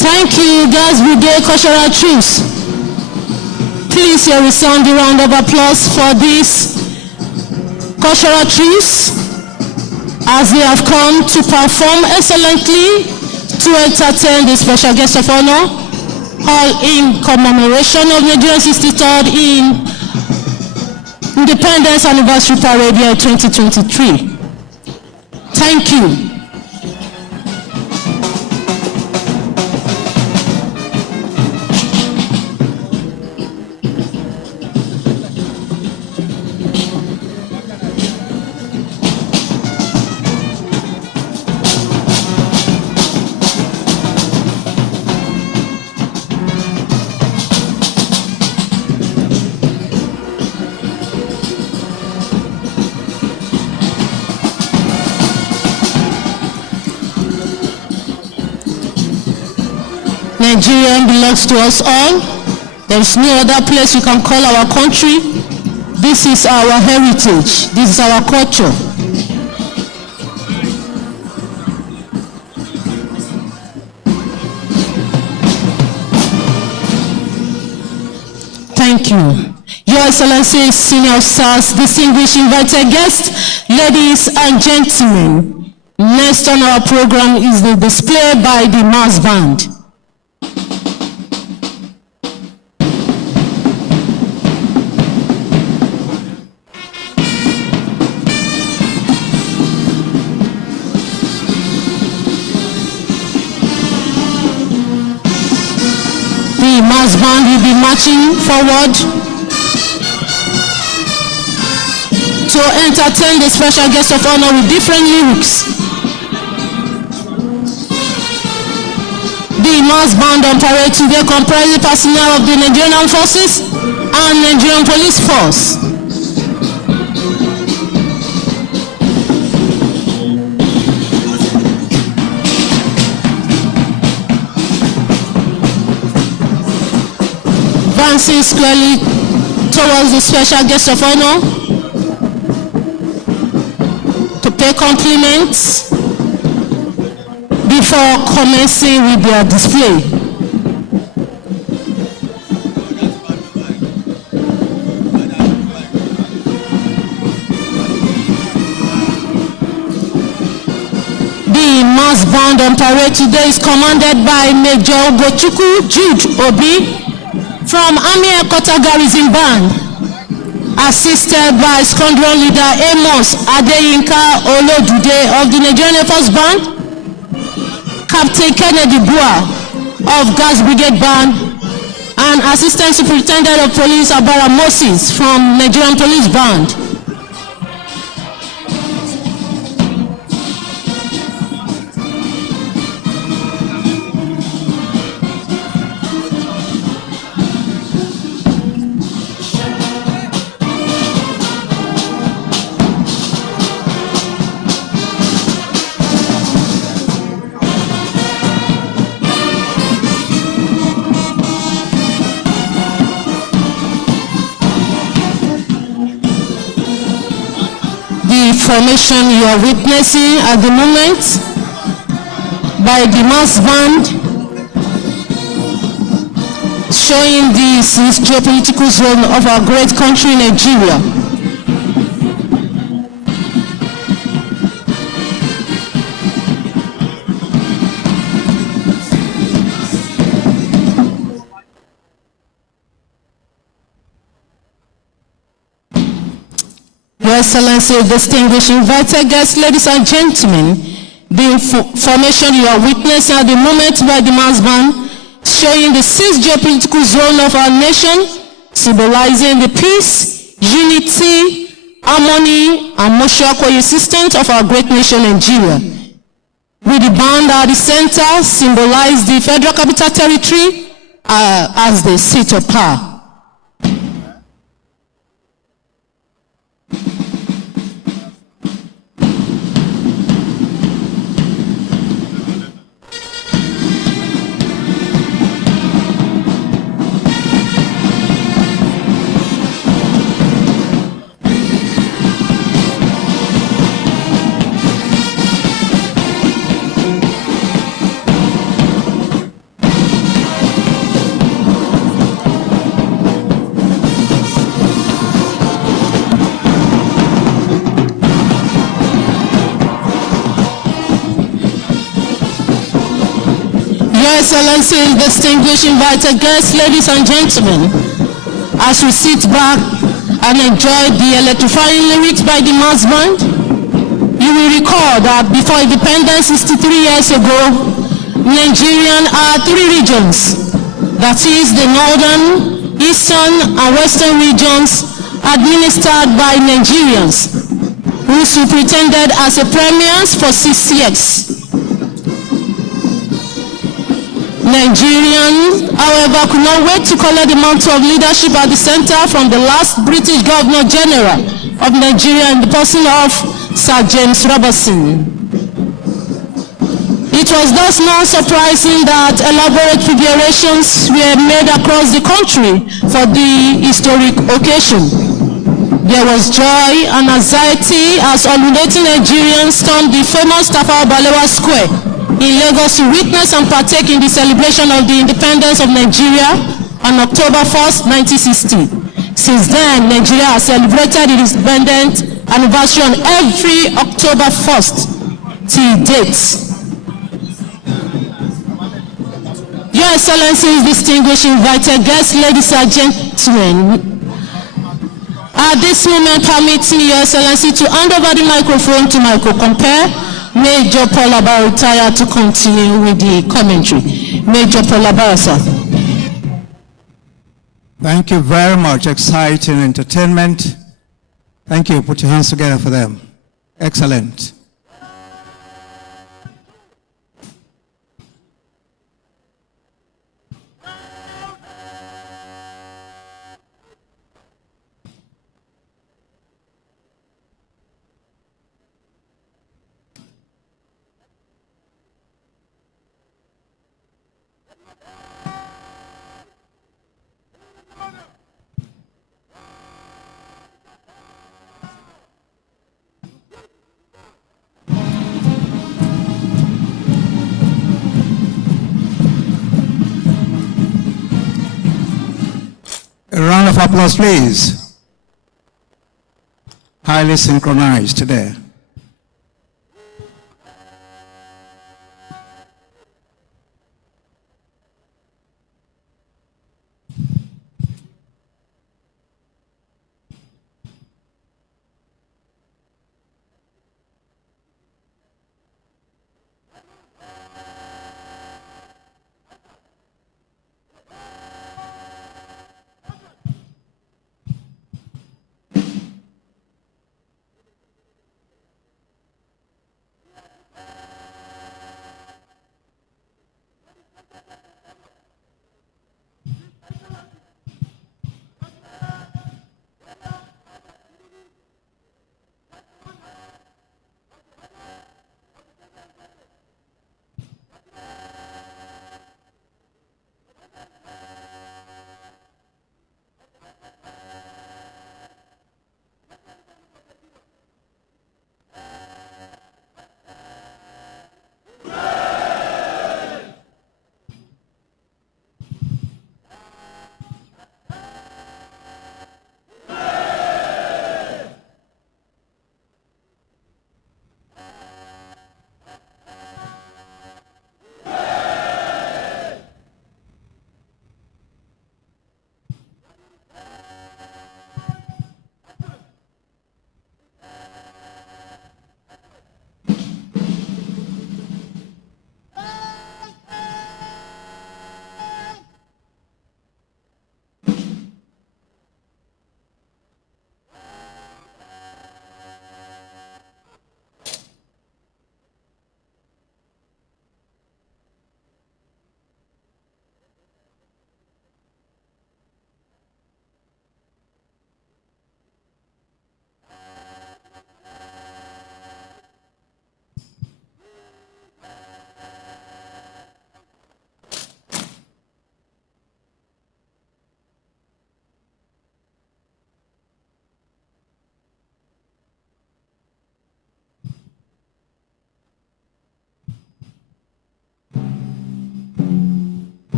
Thank you, Girls Brigade Cultural Troops. Please hear a sounding round of applause for these cultural troops as they have come to perform excellently to entertain the special guest of honor, all in commemoration of Nigeria's 63rd Independence Anniversary Parade year 2023. Thank you. Nigeria belongs to us all. There is no other place we can call our country. This is our heritage. This is our culture. Thank you. Your Excellency, senior officers, distinguished invited guests, ladies and gentlemen. Next on our program is the display by the mass band. The mass band will be marching forward to entertain the special guest of honor with different lyrics. The mass band on parade today comprises personnel of the Nigerian Armed Forces and Nigerian Police Force. Advancing squarely towards the special guest of honor to pay compliments before commencing with their display. The mass band on parade today is commanded by Major Ugochukwu Jude Obi from Army Headquarters Garrison Band, assisted by Squadron Leader Amos Adeyinka Olodude of the Nigerian Air Force Band, Captain Kennedy Bua of Gas Brigade Band, and Assistant Superintendent of Police Abara Moses from Nigerian Police Band. The formation you are witnessing at the moment by the mass band showing this geopolitical zone of our great country, Nigeria. Excellency, distinguished invited guests, ladies and gentlemen, the formation you are witnessing at the moment by the mass band, showing the sixth geopolitical zone of our nation, symbolizing the peace, unity, harmony, and mutual coexistence of our great nation, Nigeria. With the band at the center, symbolize the Federal Capital Territory as the seat of power. Your Excellency, distinguished invited guests, ladies and gentlemen, as we sit back and enjoy the electrifying lyrics by the mass band, you will recall that before independence 63 years ago, Nigeria had three regions, that is the northern, eastern, and western regions administered by Nigerians, who superintended as a premiers for 6 years. Nigerians, however, could not wait to collect the mantle of leadership at the center from the last British Governor General of Nigeria in the person of Sir James Robertson. It was thus not surprising that elaborate preparations were made across the country for the historic occasion. There was joy and anxiety as ululating Nigerians stormed the famous Tafawa Balewa Square in Lagos to witness and partake in the celebration of the independence of Nigeria on October 1st, 1960. Since then, Nigeria has celebrated its independence anniversary on every October 1st till date. Your Excellencies, distinguished invited guests, ladies and gentlemen, at this moment, permit me, Your Excellency, to hand over the microphone to my co-compare, Major Paul Abaro, retired, to continue with the commentary. Major Paul Abaro, sir. Thank you very much. Exciting entertainment. Thank you. Put your hands together for them. Excellent. A round of applause, please. Highly synchronized today.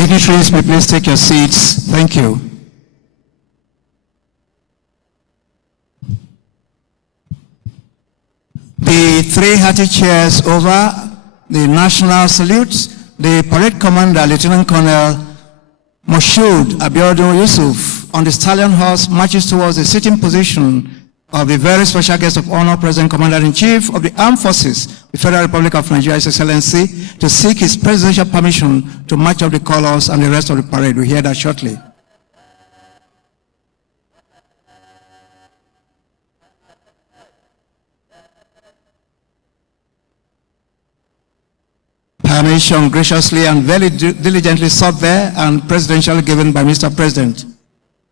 Dignitaries, may please take your seats. Thank you. The three hearty cheers over the national salute. The parade commander, Lieutenant Colonel Moshood Abiodun Yusuf, on the stallion horse, marches towards the sitting position of the very special guest of honor, President Commander-in-Chief of the Armed Forces, the Federal Republic of Nigeria, His Excellency, to seek his presidential permission to march up the colors and the rest of the parade. We hear that shortly. Permission graciously and very diligently sought there and presidentially given by Mr. President.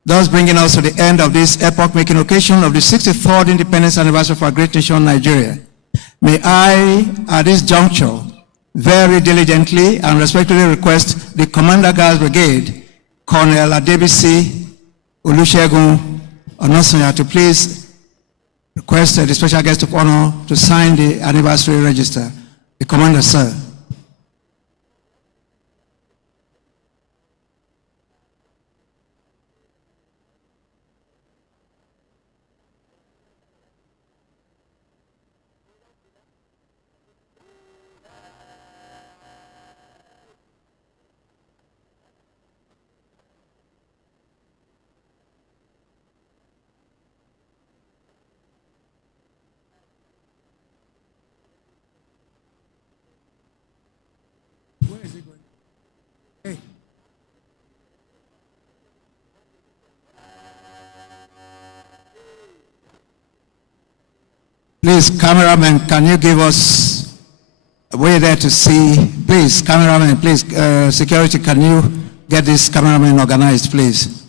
Thus bringing us to the end of this epoch-making occasion of the 63rd Independence Anniversary of our great nation, Nigeria. May I, at this juncture, very diligently and respectfully request the Commander Guards Brigade, Colonel Adebisi Olusegun Onosonya, to please request the special guest of honor to sign the anniversary register. The Commander, sir. Please, cameraman, can you give us a way there to see? Please, cameraman, please, security, can you get this cameraman organized, please?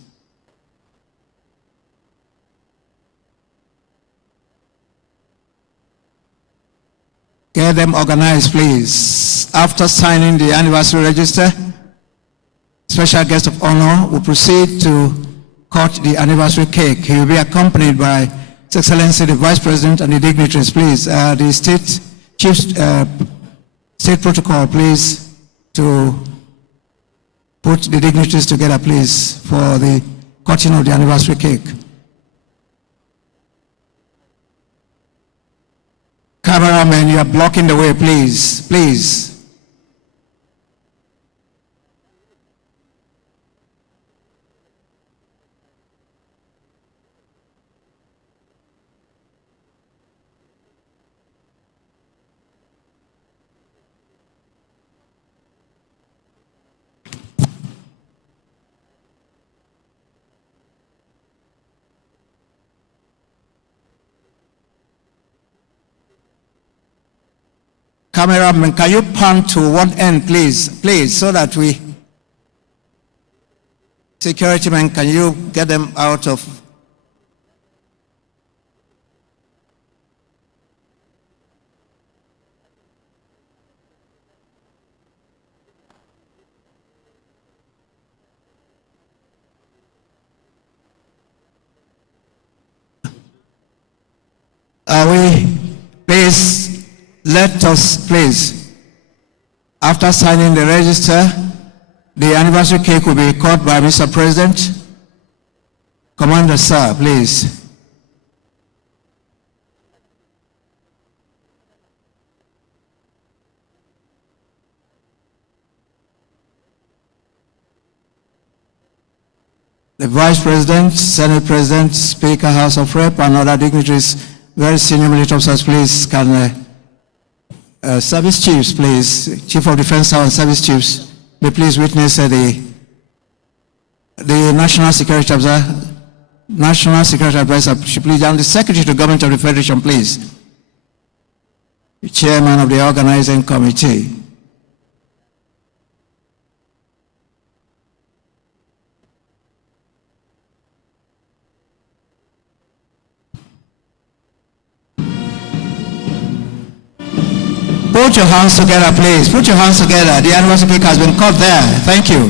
Get them organized, please. After signing the anniversary register, special guest of honor will proceed to cut the anniversary cake. He will be accompanied by His Excellency the Vice President and the dignitaries, please. The state chief state protocol, please, to put the dignitaries together, please, for the cutting of the anniversary cake. Cameraman, you are blocking the way, please, please. Cameraman, can you pan to one end, please, please, so that we, security man, can you get them out of? Please, let us, please, after signing the register, the anniversary cake will be cut by Mr. President. Commander, sir, please. The Vice President, Senate President, Speaker, House of Rep, and other dignitaries, very senior military officers, please, can service chiefs, please, Chief of Defense Staff and service chiefs, may please witness the National Security Advisor, please, and the Secretary to the Government of the Federation, please, the Chairman of the Organizing Committee. Put your hands together, please. Put your hands together. The anniversary cake has been cut there. Thank you.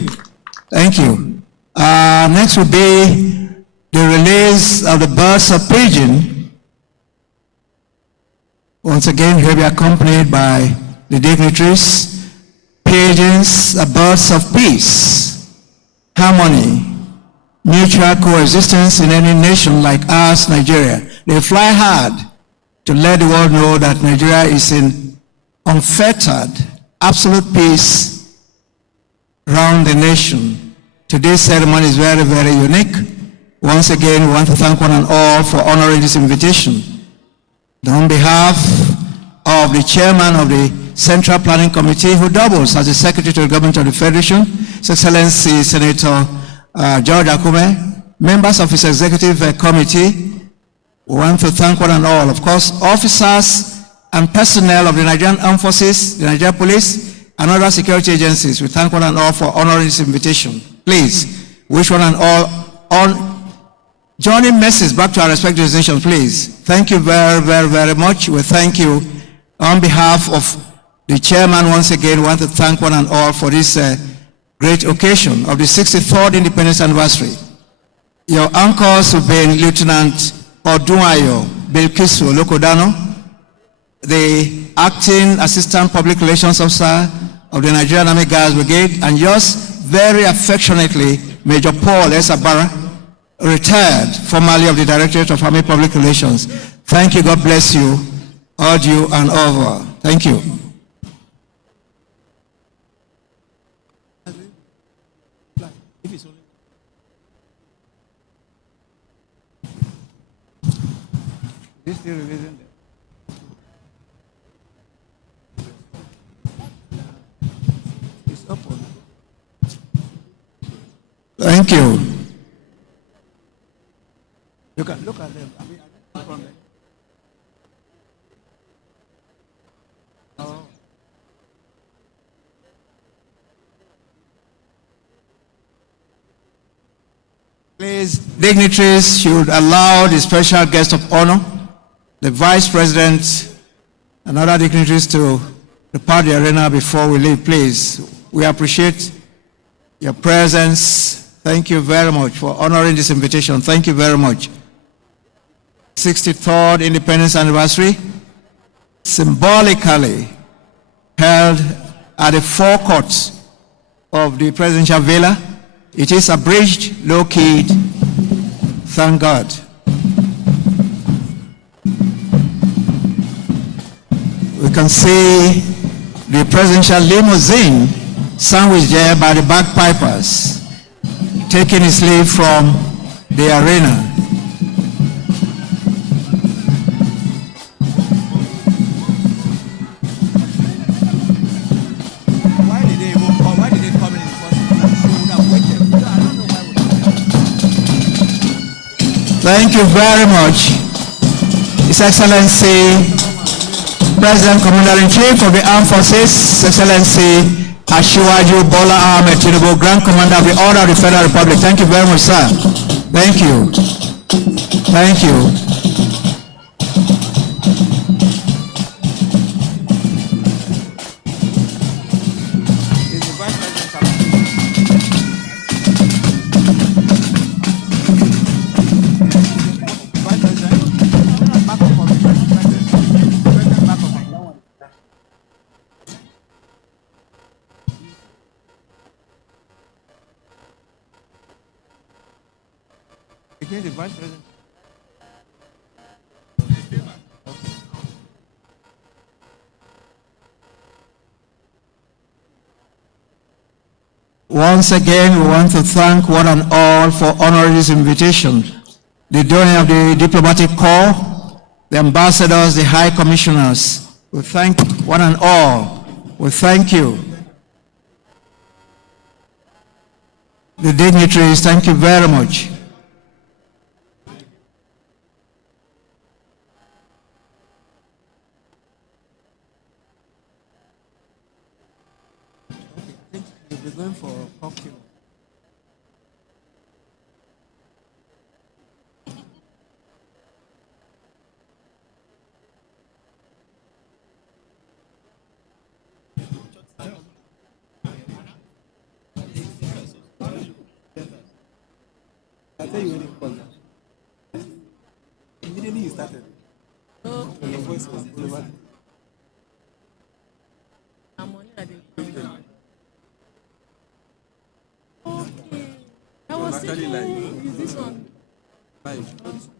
Thank you. Next will be the release of the birds of pigeon. Once again, he'll be accompanied by the dignitaries. Pigeons are birds of peace, harmony, mutual coexistence in any nation like ours, Nigeria. They fly hard to let the world know that Nigeria is in unfettered, absolute peace around the nation. Today's ceremony is very, very unique. Once again, we want to thank one and all for honoring this invitation. On behalf of the chairman of the Central Planning Committee, who doubles as the Secretary to the Government of the Federation, His Excellency Senator George Akume, members of his Executive Committee, we want to thank one and all, of course, officers and personnel of the Nigerian Armed Forces, the Nigerian Police, and other security agencies. We thank one and all for honoring this invitation. Please, wish one and all on joining messages back to our respective destinations, please. Thank you very, very, very much. We thank you on behalf of the chairman. Once again, we want to thank one and all for this great occasion of the 63rd Independence Anniversary. Your anchors have been Lieutenant Odunayo Bilkisu Lokodano, the Acting Assistant Public Relations Officer of the Nigerian Army Guards Brigade, and yours very affectionately, Major Paul Esabara, retired formerly of the Directorate of Army Public Relations. Thank you, God bless you, all you and over. Thank you. Thank you. Look at them. Please, dignitaries should allow the special guest of honor, the Vice President, and other dignitaries to depart the arena before we leave, please. We appreciate your presence. Thank you very much for honoring this invitation. Thank you very much. 63rd Independence Anniversary, symbolically held at the forecourt of the Presidential Villa. It is abridged, low-keyed, thank God. We can see the presidential limousine sandwiched there by the bagpipers, taking his leave from the arena. Why did they even come? Why did they come in the first place? They would have waited. I don't know why Thank you very much, His Excellency, President Commander-in-Chief of the Armed Forces, His Excellency Asiwaju Bola Ahmed Tinubu, Grand Commander of the Order of the Federal Republic. Thank you very much, sir. Thank you. Thank you. Is the Vice President coming? Vice President? Back up for me, President. President, back up. Again, the Vice President. Once again, we want to thank one and all for honoring this invitation. The donor of the diplomatic corps, the ambassadors, the high commissioners, we thank one and all. We thank you. The dignitaries, thank you very much. You'll be going for a cocktail. I tell you when it was. Immediately you started. Okay. Your voice was over. actually live. Is this one? Live.